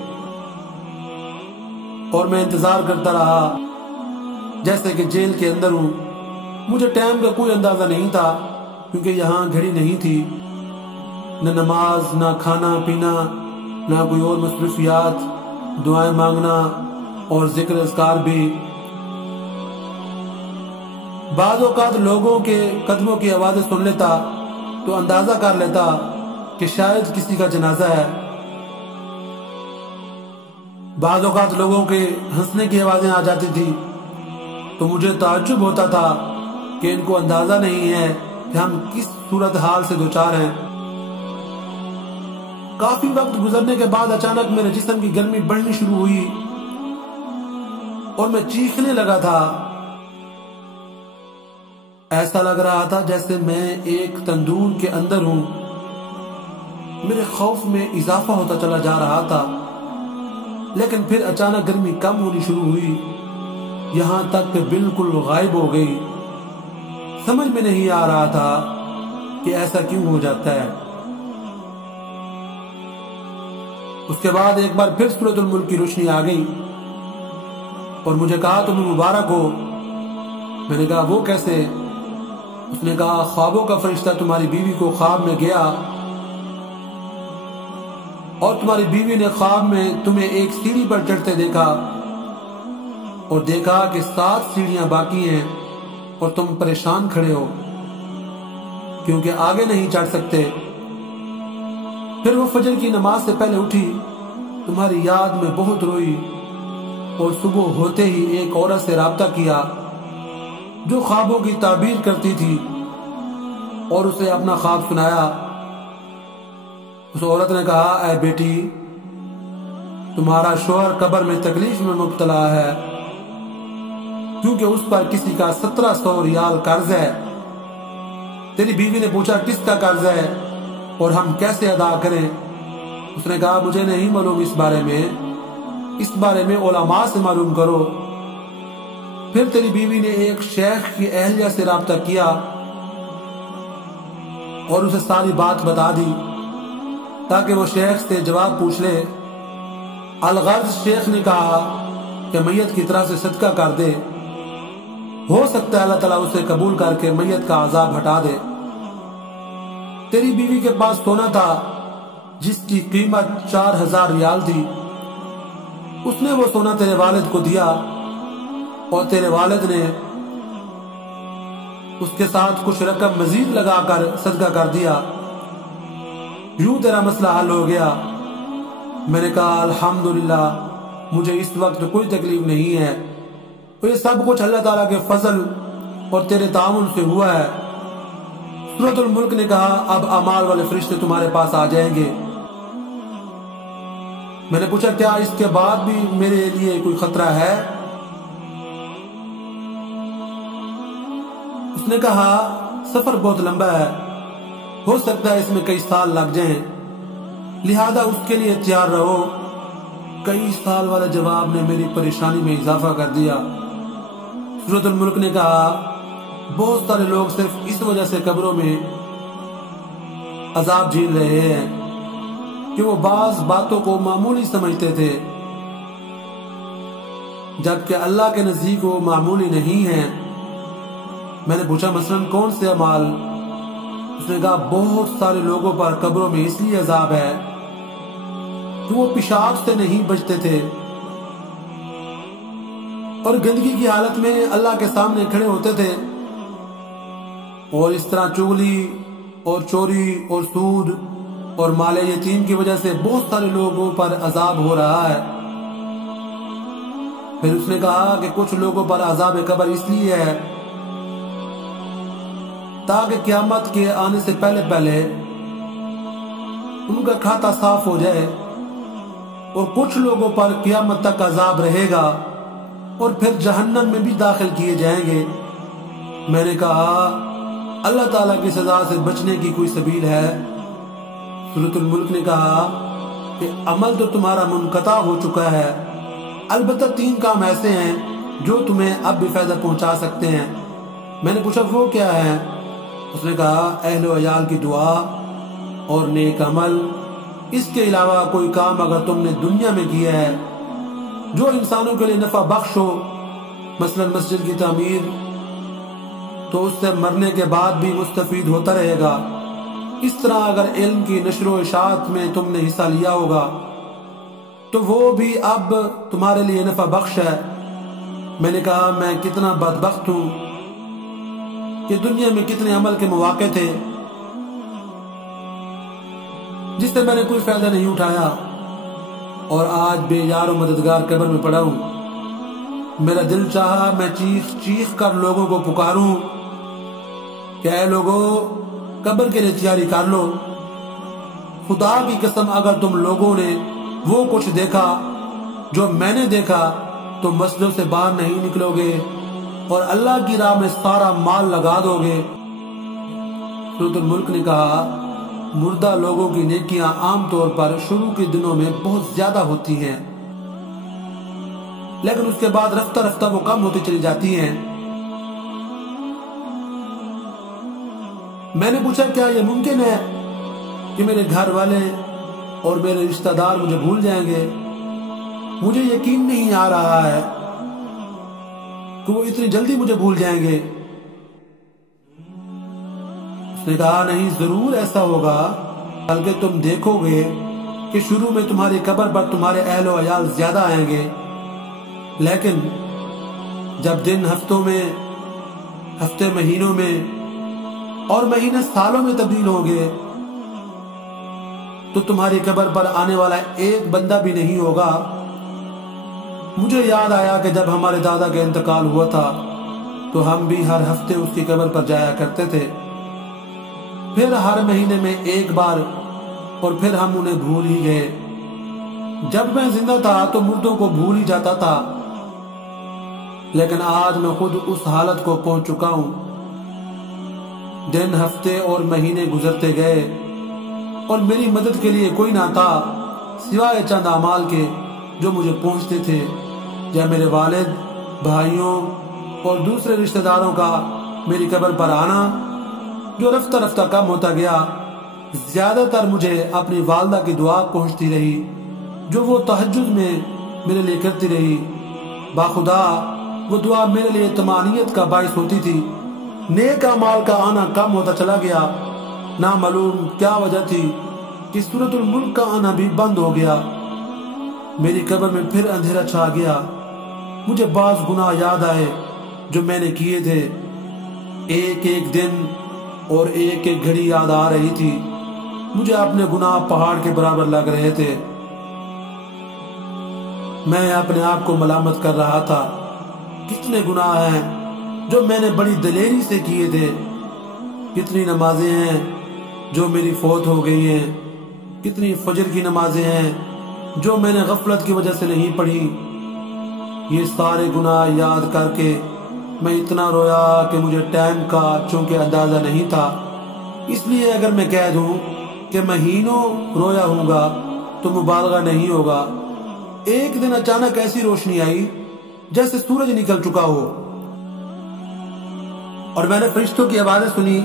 اور میں انتظار کرتا رہا جیسے کہ جیل کے اندر ہوں۔ مجھے ٹائم کا کوئی اندازہ نہیں تھا کیونکہ یہاں گھڑی نہیں تھی، نہ نماز، نہ کھانا پینا، نہ کوئی اور مصروفیات، دعائیں مانگنا اور ذکر اذکار بھی۔ بعض اوقات لوگوں کے قدموں کی آوازیں سن لیتا تو اندازہ کر لیتا کہ شاید کسی کا جنازہ ہے۔ بعض اوقات لوگوں کے ہنسنے کی آوازیں آ جاتی تھی تو مجھے تعجب ہوتا تھا کہ ان کو اندازہ نہیں ہے کہ ہم کس صورتحال سے دوچار ہیں۔ کافی وقت گزرنے کے بعد اچانک میرے جسم کی گرمی بڑھنی شروع ہوئی اور میں چیخنے لگا تھا۔ ایسا لگ رہا تھا جیسے میں ایک تندور کے اندر ہوں۔ میرے خوف میں اضافہ ہوتا چلا جا رہا تھا، لیکن پھر اچانک گرمی کم ہونی شروع ہوئی، یہاں تک کہ بالکل غائب ہو گئی۔ سمجھ میں نہیں آ رہا تھا کہ ایسا کیوں ہو جاتا ہے۔ اس کے بعد ایک بار پھر سورۃ الملک کی روشنی آ گئی اور مجھے کہا تمہیں مبارک ہو۔ میں نے کہا وہ کیسے؟ اس نے کہا خوابوں کا فرشتہ تمہاری بیوی کو خواب میں گیا اور تمہاری بیوی نے خواب میں تمہیں ایک سیڑھی پر چڑھتے دیکھا اور دیکھا کہ 7 سیڑھیاں باقی ہیں اور تم پریشان کھڑے ہو کیونکہ آگے نہیں چڑھ سکتے۔ پھر وہ فجر کی نماز سے پہلے اٹھی، تمہاری یاد میں بہت روئی اور صبح ہوتے ہی ایک عورت سے رابطہ کیا جو خوابوں کی تعبیر کرتی تھی اور اسے اپنا خواب سنایا۔ اس عورت نے کہا اے بیٹی، تمہارا شوہر قبر میں تکلیف میں مبتلا ہے کیونکہ اس پر کسی کا 1700 ریال قرض ہے۔ تیری بیوی نے پوچھا کس کا قرض ہے اور ہم کیسے ادا کریں؟ اس نے کہا مجھے نہیں معلوم اس بارے میں علماء سے معلوم کرو۔ پھر تیری بیوی نے ایک شیخ کی اہلیہ سے رابطہ کیا اور اسے ساری بات بتا دی تاکہ وہ شیخ سے جواب پوچھ لے۔ الغرض شیخ نے کہا کہ میت کی طرح سے صدقہ کر دے، ہو سکتا ہے اللہ تعالیٰ اسے قبول کر کے میت کا عذاب ہٹا دے۔ تیری بیوی کے پاس سونا تھا جس کی قیمت 4000 ریال تھی، اس نے وہ سونا تیرے والد کو دیا اور تیرے والد نے اس کے ساتھ کچھ رقم مزید لگا کر صدقہ کر دیا، یوں تیرا مسئلہ حل ہو گیا۔ میں نے کہا الحمدللہ، مجھے اس وقت کوئی تکلیف نہیں ہے، اور یہ سب کچھ اللہ تعالیٰ کے فضل اور تیرے تعاون سے ہوا ہے۔ سورۃ الملک نے کہا اب اعمال والے فرشتے تمہارے پاس آ جائیں گے۔ میں نے پوچھا کیا اس کے بعد بھی میرے لیے کوئی خطرہ ہے؟ اس نے کہا سفر بہت لمبا ہے، ہو سکتا ہے اس میں کئی سال لگ جائیں، لہذا اس کے لیے تیار رہو۔ کئی سال والے جواب نے میری پریشانی میں اضافہ کر دیا۔ سورۃ الملک نے کہا بہت سارے لوگ صرف اس وجہ سے قبروں میں عذاب جھیل رہے ہیں کہ وہ بعض باتوں کو معمولی سمجھتے تھے جبکہ اللہ کے نزدیک وہ معمولی نہیں ہیں۔ میں نے پوچھا مثلاً کون سے اعمال؟ اس نے کہا بہت سارے لوگوں پر قبروں میں اس لیے عذاب ہے کہ وہ پیشاب سے نہیں بچتے تھے، اور گندگی کی حالت میں اللہ کے سامنے کھڑے ہوتے تھے، اور اس طرح چغلی اور چوری اور سود اور مال یتیم کی وجہ سے بہت سارے لوگوں پر عذاب ہو رہا ہے۔ پھر اس نے کہا کہ کچھ لوگوں پر عذاب قبر اس لیے ہے تاکہ قیامت کے آنے سے پہلے پہلے ان کا کھاتا صاف ہو جائے، اور کچھ لوگوں پر قیامت تک عذاب رہے گا اور پھر جہنم میں بھی داخل کیے جائیں گے۔ میں نے کہا اللہ تعالیٰ کی سزا سے بچنے کی کوئی سبیل ہے؟ سورۃ الملک نے کہا کہ عمل تو تمہارا منقطع ہو چکا ہے، البتہ 3 کام ایسے ہیں جو تمہیں اب بھی فائدہ پہنچا سکتے ہیں۔ میں نے پوچھا وہ کیا ہے؟ اس نے کہا اہل و عیال کی دعا اور نیک عمل، اس کے علاوہ کوئی کام اگر تم نے دنیا میں کیا ہے جو انسانوں کے لیے نفع بخش ہو، مثلا مسجد کی تعمیر، تو اس سے مرنے کے بعد بھی مستفید ہوتا رہے گا۔ اس طرح اگر علم کی نشر و اشاعت میں تم نے حصہ لیا ہوگا تو وہ بھی اب تمہارے لیے نفع بخش ہے۔ میں نے کہا میں کتنا بدبخت ہوں کہ دنیا میں کتنے عمل کے مواقع تھے جس سے میں نے کوئی فائدہ نہیں اٹھایا، اور آج بے یار و مددگار قبر میں پڑا ہوں۔ میرا دل چاہا میں چیخ چیخ کر لوگوں کو پکاروں کہ اے لوگوں قبر کے لیے تیاری کر لو۔ خدا کی قسم اگر تم لوگوں نے وہ کچھ دیکھا جو میں نے دیکھا تو مسجدوں سے باہر نہیں نکلو گے اور اللہ کی راہ میں سارا مال لگا دو گے۔ سورۃ الملک نے کہا مردہ لوگوں کی نیکیاں عام طور پر شروع کے دنوں میں بہت زیادہ ہوتی ہیں، لیکن اس کے بعد رفتہ رفتہ وہ کم ہوتی چلی جاتی ہیں۔ میں نے پوچھا کیا یہ ممکن ہے کہ میرے گھر والے اور میرے رشتہ دار مجھے بھول جائیں گے؟ مجھے یقین نہیں آ رہا ہے کہ وہ اتنی جلدی مجھے بھول جائیں گے۔ اس نے کہا نہیں، ضرور ایسا ہوگا، بلکہ تم دیکھو گے کہ شروع میں تمہاری قبر پر تمہارے اہل و عیال زیادہ آئیں گے، لیکن جب دن ہفتوں میں، ہفتے مہینوں میں اور مہینے سالوں میں تبدیل ہوں گے تو تمہاری قبر پر آنے والا ایک بندہ بھی نہیں ہوگا۔ مجھے یاد آیا کہ جب ہمارے دادا کا انتقال ہوا تھا تو ہم بھی ہر ہفتے اس کی قبر پر جایا کرتے تھے، پھر ہر مہینے میں ایک بار، اور پھر ہم انہیں بھول ہی گئے۔ جب میں زندہ تھا تو مردوں کو بھول ہی جاتا تھا، لیکن آج میں خود اس حالت کو پہنچ چکا ہوں۔ دن، ہفتے اور مہینے گزرتے گئے اور میری مدد کے لیے کوئی نہ تھا سوائے چند اعمال کے جو مجھے پہنچتے تھے، یا میرے والد، بھائیوں اور دوسرے رشتہ داروں کا میری قبر پر آنا جو رفتہ رفتہ کم ہوتا گیا۔ زیادہ تر مجھے اپنی والدہ کی دعا پہنچتی رہی جو وہ تہجد میں میرے لیے کرتی رہی۔ باخدا وہ دعا میرے لیے طمانینت کا باعث ہوتی تھی۔ نیک اعمال کا آنا کم ہوتا چلا گیا۔ نامعلوم کیا وجہ تھی کہ سورۃ الملک کا آنا بھی بند ہو گیا۔ میری قبر میں پھر اندھیرا چھا گیا۔ مجھے بعض گناہ یاد آئے جو میں نے کیے تھے۔ ایک ایک دن اور ایک ایک گھڑی یاد آ رہی تھی۔ مجھے اپنے گناہ پہاڑ کے برابر لگ رہے تھے۔ میں اپنے آپ کو ملامت کر رہا تھا، کتنے گناہ ہیں جو میں نے بڑی دلیری سے کیے تھے، کتنی نمازیں ہیں جو میری فوت ہو گئی ہیں، کتنی فجر کی نمازیں ہیں جو میں نے غفلت کی وجہ سے نہیں پڑھی۔ یہ سارے گناہ یاد کر کے میں اتنا رویا کہ مجھے ٹائم کا چونکہ اندازہ نہیں تھا، اس لیے اگر میں کہہ دوں کہ مہینوں رویا ہوں گا تو مبالغہ نہیں ہوگا۔ ایک دن اچانک ایسی روشنی آئی جیسے سورج نکل چکا ہو، اور میں نے فرشتوں کی آوازیں سنی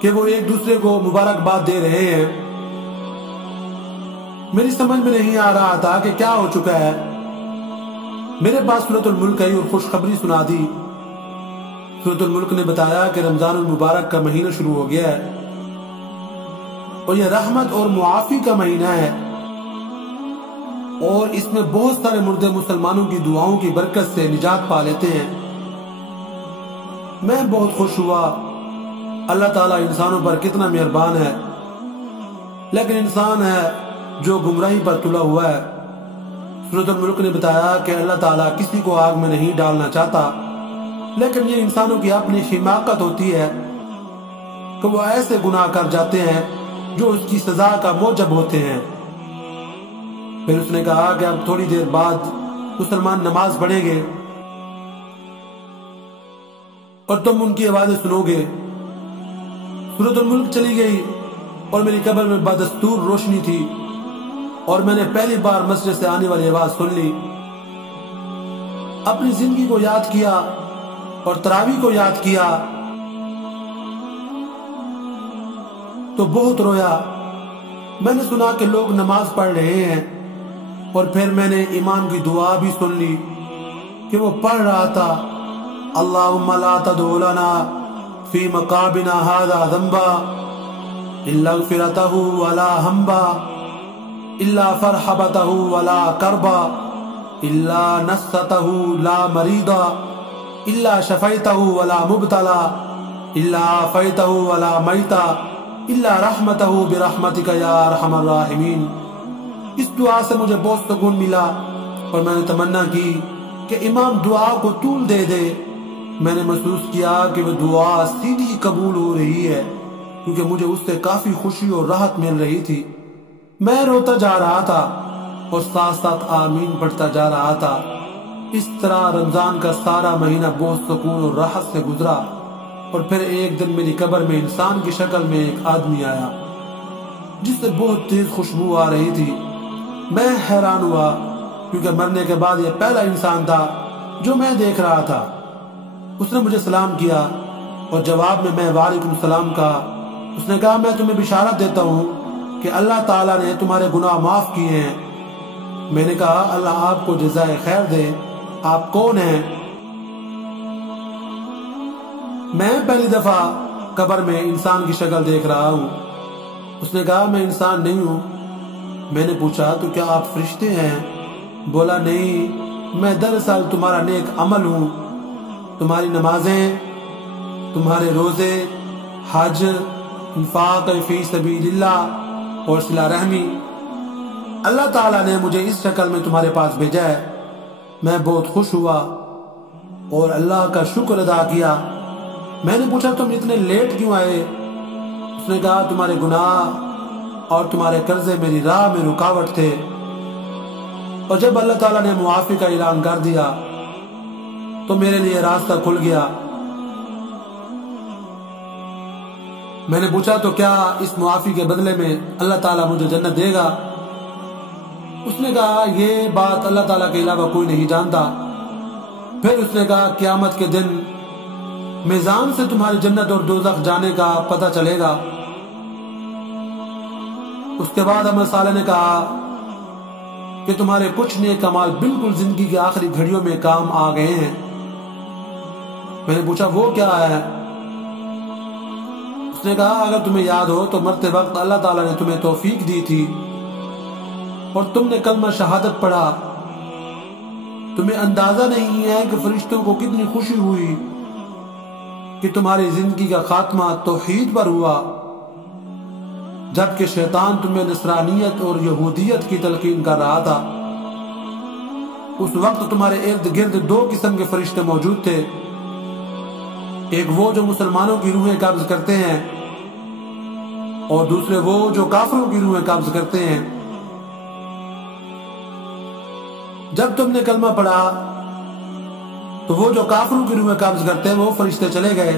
کہ وہ ایک دوسرے کو مبارکباد دے رہے ہیں۔ میری سمجھ میں نہیں آ رہا تھا کہ کیا ہو چکا ہے۔ میرے پاس سورۃ الملک آئی اور خوشخبری سنا دی۔ سورۃ الملک نے بتایا کہ رمضان المبارک کا مہینہ شروع ہو گیا ہے اور یہ رحمت اور معافی کا مہینہ ہے۔ اور اس میں بہت سارے مردے مسلمانوں کی دعاؤں کی برکت سے نجات پا لیتے ہیں۔ میں بہت خوش ہوا۔ اللہ تعالیٰ انسانوں پر کتنا مہربان ہے، لیکن انسان ہے جو گمراہی پر تلا ہوا ہے۔ سورۃ الملک نے بتایا کہ اللہ تعالیٰ کسی کو آگ میں نہیں ڈالنا چاہتا، لیکن یہ انسانوں کی اپنی حماقت ہوتی ہے کہ وہ ایسے گناہ کر جاتے ہیں جو اس کی سزا کا موجب ہوتے ہیں۔ پھر اس نے کہا کہ اب تھوڑی دیر بعد مسلمان نماز پڑھیں گے اور تم ان کی آوازیں سنو گے۔ سورۃ الملک چلی گئی اور میری قبر میں بدستور روشنی تھی، اور میں نے پہلی بار مسجد سے آنے والی آواز سن لی۔ اپنی زندگی کو یاد کیا اور تراویح کو یاد کیا تو بہت رویا۔ میں نے سنا کہ لوگ نماز پڑھ رہے ہیں، اور پھر میں نے امام کی دعا بھی سن لی کہ وہ پڑھ رہا تھا، اللہم لا تدع لنا فی مقامنا ھذا ذنبا الا غفرتہ ولا ھمبا الا فرحبتہ ولا کربا الا نستہ لا مریضا الا شفیتہ ولا مبتلا الا عافیتہ ولا میتا الا رحمتہ برحمتک یا ارحم الراحمین۔ اس دعا سے مجھے بہت سکون ملا، اور میں نے تمنا کی کہ امام دعا کو طول دے دے۔ میں نے محسوس کیا کہ وہ دعا سیدھی قبول ہو رہی ہے، کیونکہ مجھے اس سے کافی خوشی اور راحت مل رہی تھی۔ میں روتا جا رہا تھا اور ساتھ ساتھ آمین پڑھتا جا رہا تھا۔ اس طرح رمضان کا سارا مہینہ بہت سکون اور راحت سے گزرا، اور پھر ایک دن میری قبر میں انسان کی شکل میں ایک آدمی آیا جس سے بہت تیز خوشبو آ رہی تھی۔ میں حیران ہوا، کیونکہ مرنے کے بعد یہ پہلا انسان تھا جو میں دیکھ رہا تھا۔ اس نے مجھے سلام کیا اور جواب میں وعلیکم السلام کہا۔ اس نے کہا میں تمہیں بشارت دیتا ہوں کہ اللہ تعالیٰ نے تمہارے گناہ معاف کیے ہیں۔ میں نے کہا اللہ آپ کو جزائے خیر دے، آپ کون ہیں؟ میں پہلی دفعہ قبر میں انسان کی شکل دیکھ رہا ہوں۔ اس نے کہا میں انسان نہیں ہوں۔ میں نے پوچھا تو کیا آپ فرشتے ہیں؟ بولا نہیں، میں دراصل تمہارا نیک عمل ہوں، تمہاری نمازیں، تمہارے روزے، حج، انفاق فی سبیل اللہ اور صلہ رحمی۔ اللہ تعالیٰ نے مجھے اس شکل میں تمہارے پاس بھیجا ہے۔ میں بہت خوش ہوا اور اللہ کا شکر ادا کیا۔ میں نے پوچھا تم اتنے لیٹ کیوں آئے؟ اس نے کہا تمہارے گناہ اور تمہارے قرضے میری راہ میں رکاوٹ تھے، اور جب اللہ تعالیٰ نے معافی کا اعلان کر دیا تو میرے لیے راستہ کھل گیا۔ میں نے پوچھا تو کیا اس معافی کے بدلے میں اللہ تعالیٰ مجھے جنت دے گا؟ اس نے کہا یہ بات اللہ تعالیٰ کے علاوہ کوئی نہیں جانتا۔ پھر اس نے کہا قیامت کے دن میزان سے تمہاری جنت اور دوزخ جانے کا پتہ چلے گا۔ اس کے بعد عمر صالح نے کہا کہ تمہارے کچھ نیک اعمال بالکل زندگی کی آخری گھڑیوں میں کام آ گئے ہیں۔ میں نے پوچھا وہ کیا ہے؟ اس نے کہا اگر تمہیں یاد ہو تو مرتے وقت اللہ تعالیٰ نے تمہیں توفیق دی تھی اور تم نے کلمہ شہادت پڑھا۔ تمہیں اندازہ نہیں ہے کہ فرشتوں کو کتنی خوشی ہوئی کہ تمہاری زندگی کا خاتمہ توحید پر ہوا، جبکہ شیطان تمہیں نصرانیت اور یہودیت کی تلقین کر رہا تھا۔ اس وقت تمہارے ارد گرد دو قسم کے فرشتے موجود تھے، ایک وہ جو مسلمانوں کی روحیں قبض کرتے ہیں اور دوسرے وہ جو کافروں کی روحیں قبض کرتے ہیں۔ جب تم نے کلمہ پڑھا تو وہ جو کافروں کی روحیں قبض کرتے ہیں وہ فرشتے چلے گئے،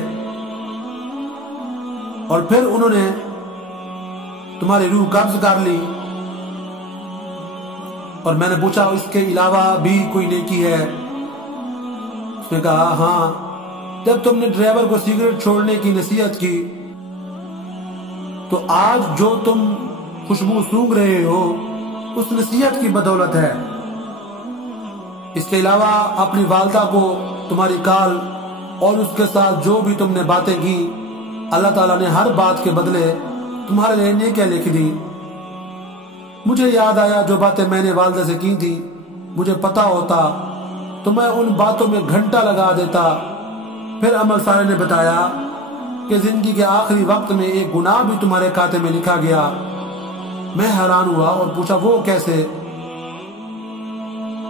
اور پھر انہوں نے تمہاری روح قبض کر لی۔ اور میں نے پوچھا اس کے علاوہ بھی کوئی نیکی ہے؟ اس نے کہا ہاں، جب تم نے ڈرائیور کو سگریٹ چھوڑنے کی نصیحت کی تو آج جو تم خوشبو سونگھ رہے ہو اس نصیحت کی بدولت ہے۔ اس کے علاوہ اپنی والدہ کو تمہاری کال اور اس کے ساتھ جو بھی تم نے باتیں کی، اللہ تعالیٰ نے ہر بات کے بدلے تمہارے لیے نیکیاں لکھ دی۔ مجھے یاد آیا جو باتیں میں نے والدہ سے کی تھی، مجھے پتا ہوتا تو میں ان باتوں میں گھنٹہ لگا دیتا۔ پھر عمل صالح نے بتایا کہ زندگی کے آخری وقت میں ایک گناہ بھی تمہارے کھاتے میں لکھا گیا۔ میں حیران ہوا اور پوچھا وہ کیسے؟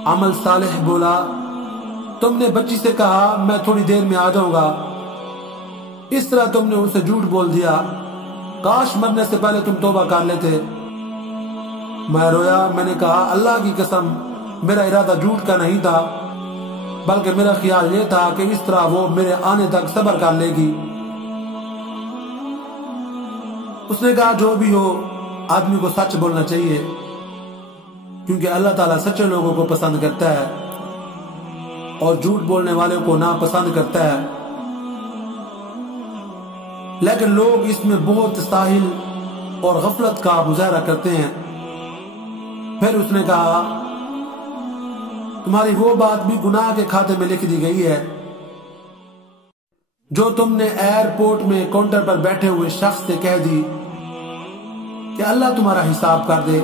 عمل صالح بولا تم نے بچی سے کہا میں تھوڑی دیر میں آ جاؤں گا، اس طرح تم نے ان سے جھوٹ بول دیا، کاش مرنے سے پہلے تم توبہ کر لیتے۔ میں رویا، میں نے کہا اللہ کی قسم میرا ارادہ جھوٹ کا نہیں تھا، بلکہ میرا خیال یہ تھا کہ اس طرح وہ میرے آنے تک صبر کر لے گی۔ اس نے کہا جو بھی ہو آدمی کو سچ بولنا چاہیے، کیونکہ اللہ تعالیٰ سچے لوگوں کو پسند کرتا ہے اور جھوٹ بولنے والوں کو ناپسند کرتا ہے، لیکن لوگ اس میں بہت ساحل اور غفلت کا مظاہرہ کرتے ہیں۔ پھر اس نے کہا تمہاری وہ بات بھی گناہ کے کھاتے میں لکھ دی گئی ہے جو تم نے ایئرپورٹ میں کاؤنٹر پر بیٹھے ہوئے شخص سے کہہ دی کہ اللہ تمہارا حساب کر دے۔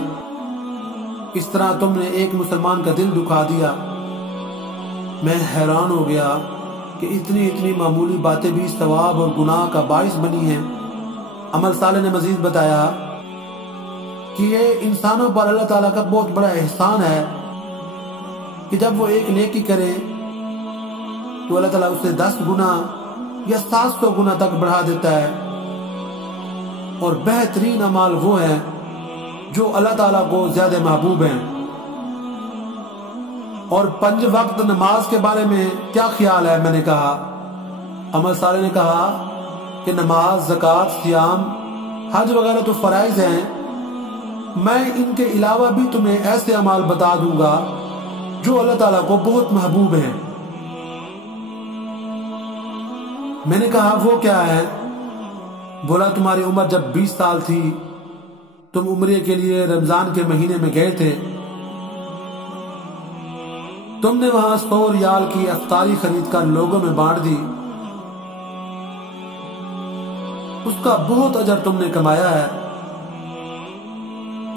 اس طرح تم نے ایک مسلمان کا دل دکھا دیا۔ میں حیران ہو گیا کہ اتنی معمولی باتیں بھی ثواب اور گناہ کا باعث بنی ہیں۔ عمل صالح نے مزید بتایا کہ یہ انسانوں پر اللہ تعالیٰ کا بہت بڑا احسان ہے کہ جب وہ ایک نیکی کرے تو اللہ تعالیٰ اسے 10 گنا یا 700 گنا تک بڑھا دیتا ہے، اور بہترین اعمال وہ ہیں جو اللہ تعالیٰ کو زیادہ محبوب ہیں۔ اور 5 وقت نماز کے بارے میں کیا خیال ہے؟ میں نے کہا۔ عمل صالح نے کہا کہ نماز، زکوٰۃ، صیام، حج وغیرہ تو فرائض ہیں، میں ان کے علاوہ بھی تمہیں ایسے اعمال بتا دوں گا جو اللہ تعالیٰ کو بہت محبوب ہیں۔ میں نے کہا وہ کیا ہے؟ بولا تمہاری عمر جب 20 سال تھی تم عمرے کے لیے رمضان کے مہینے میں گئے تھے، تم نے وہاں 100 ریال کی افطاری خرید کر لوگوں میں بانٹ دی، اس کا بہت اجر تم نے کمایا ہے۔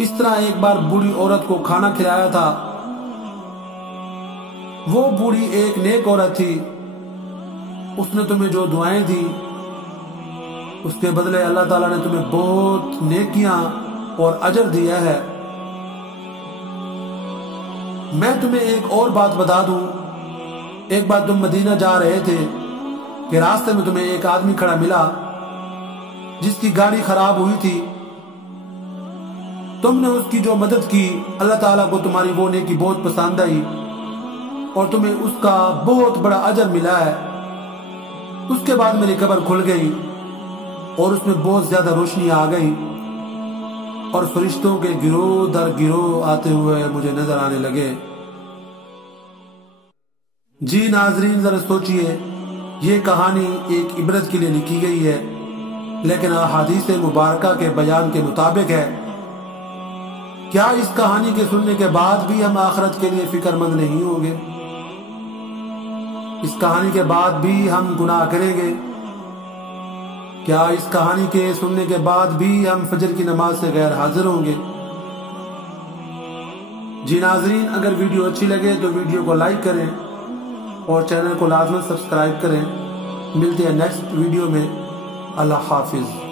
اس طرح ایک بار بوڑھی عورت کو کھانا کھلایا تھا، وہ بوڑھی ایک نیک عورت تھی، اس نے تمہیں جو دعائیں دی اس کے بدلے اللہ تعالیٰ نے تمہیں بہت نیکیاں اور اجر دیا ہے۔ میں تمہیں ایک اور بات بتا دوں، ایک بار تم مدینہ جا رہے تھے کہ راستے میں تمہیں ایک آدمی کھڑا ملا جس کی گاڑی خراب ہوئی تھی، تم نے اس کی جو مدد کی اللہ تعالیٰ کو تمہاری وہ نیکی بہت پسند آئی اور تمہیں اس کا بہت بڑا اجر ملا ہے۔ اس کے بعد میری قبر کھل گئی اور اس میں بہت زیادہ روشنی آ گئی اور فرشتوں کے گروہ در گروہ آتے ہوئے مجھے نظر آنے لگے۔ جی ناظرین ذرا سوچئے، یہ کہانی ایک عبرت کے لیے لکھی گئی ہے، لیکن احادیث مبارکہ کے بیان کے مطابق ہے۔ کیا اس کہانی کے سننے کے بعد بھی ہم آخرت کے لیے فکر مند نہیں ہوں گے؟ اس کہانی کے بعد بھی ہم گناہ کریں گے؟ کیا اس کہانی کے سننے کے بعد بھی ہم فجر کی نماز سے غیر حاضر ہوں گے؟ جی ناظرین، اگر ویڈیو اچھی لگے تو ویڈیو کو لائک کریں اور چینل کو لازماً سبسکرائب کریں۔ ملتے ہیں نیکسٹ ویڈیو میں۔ اللہ حافظ۔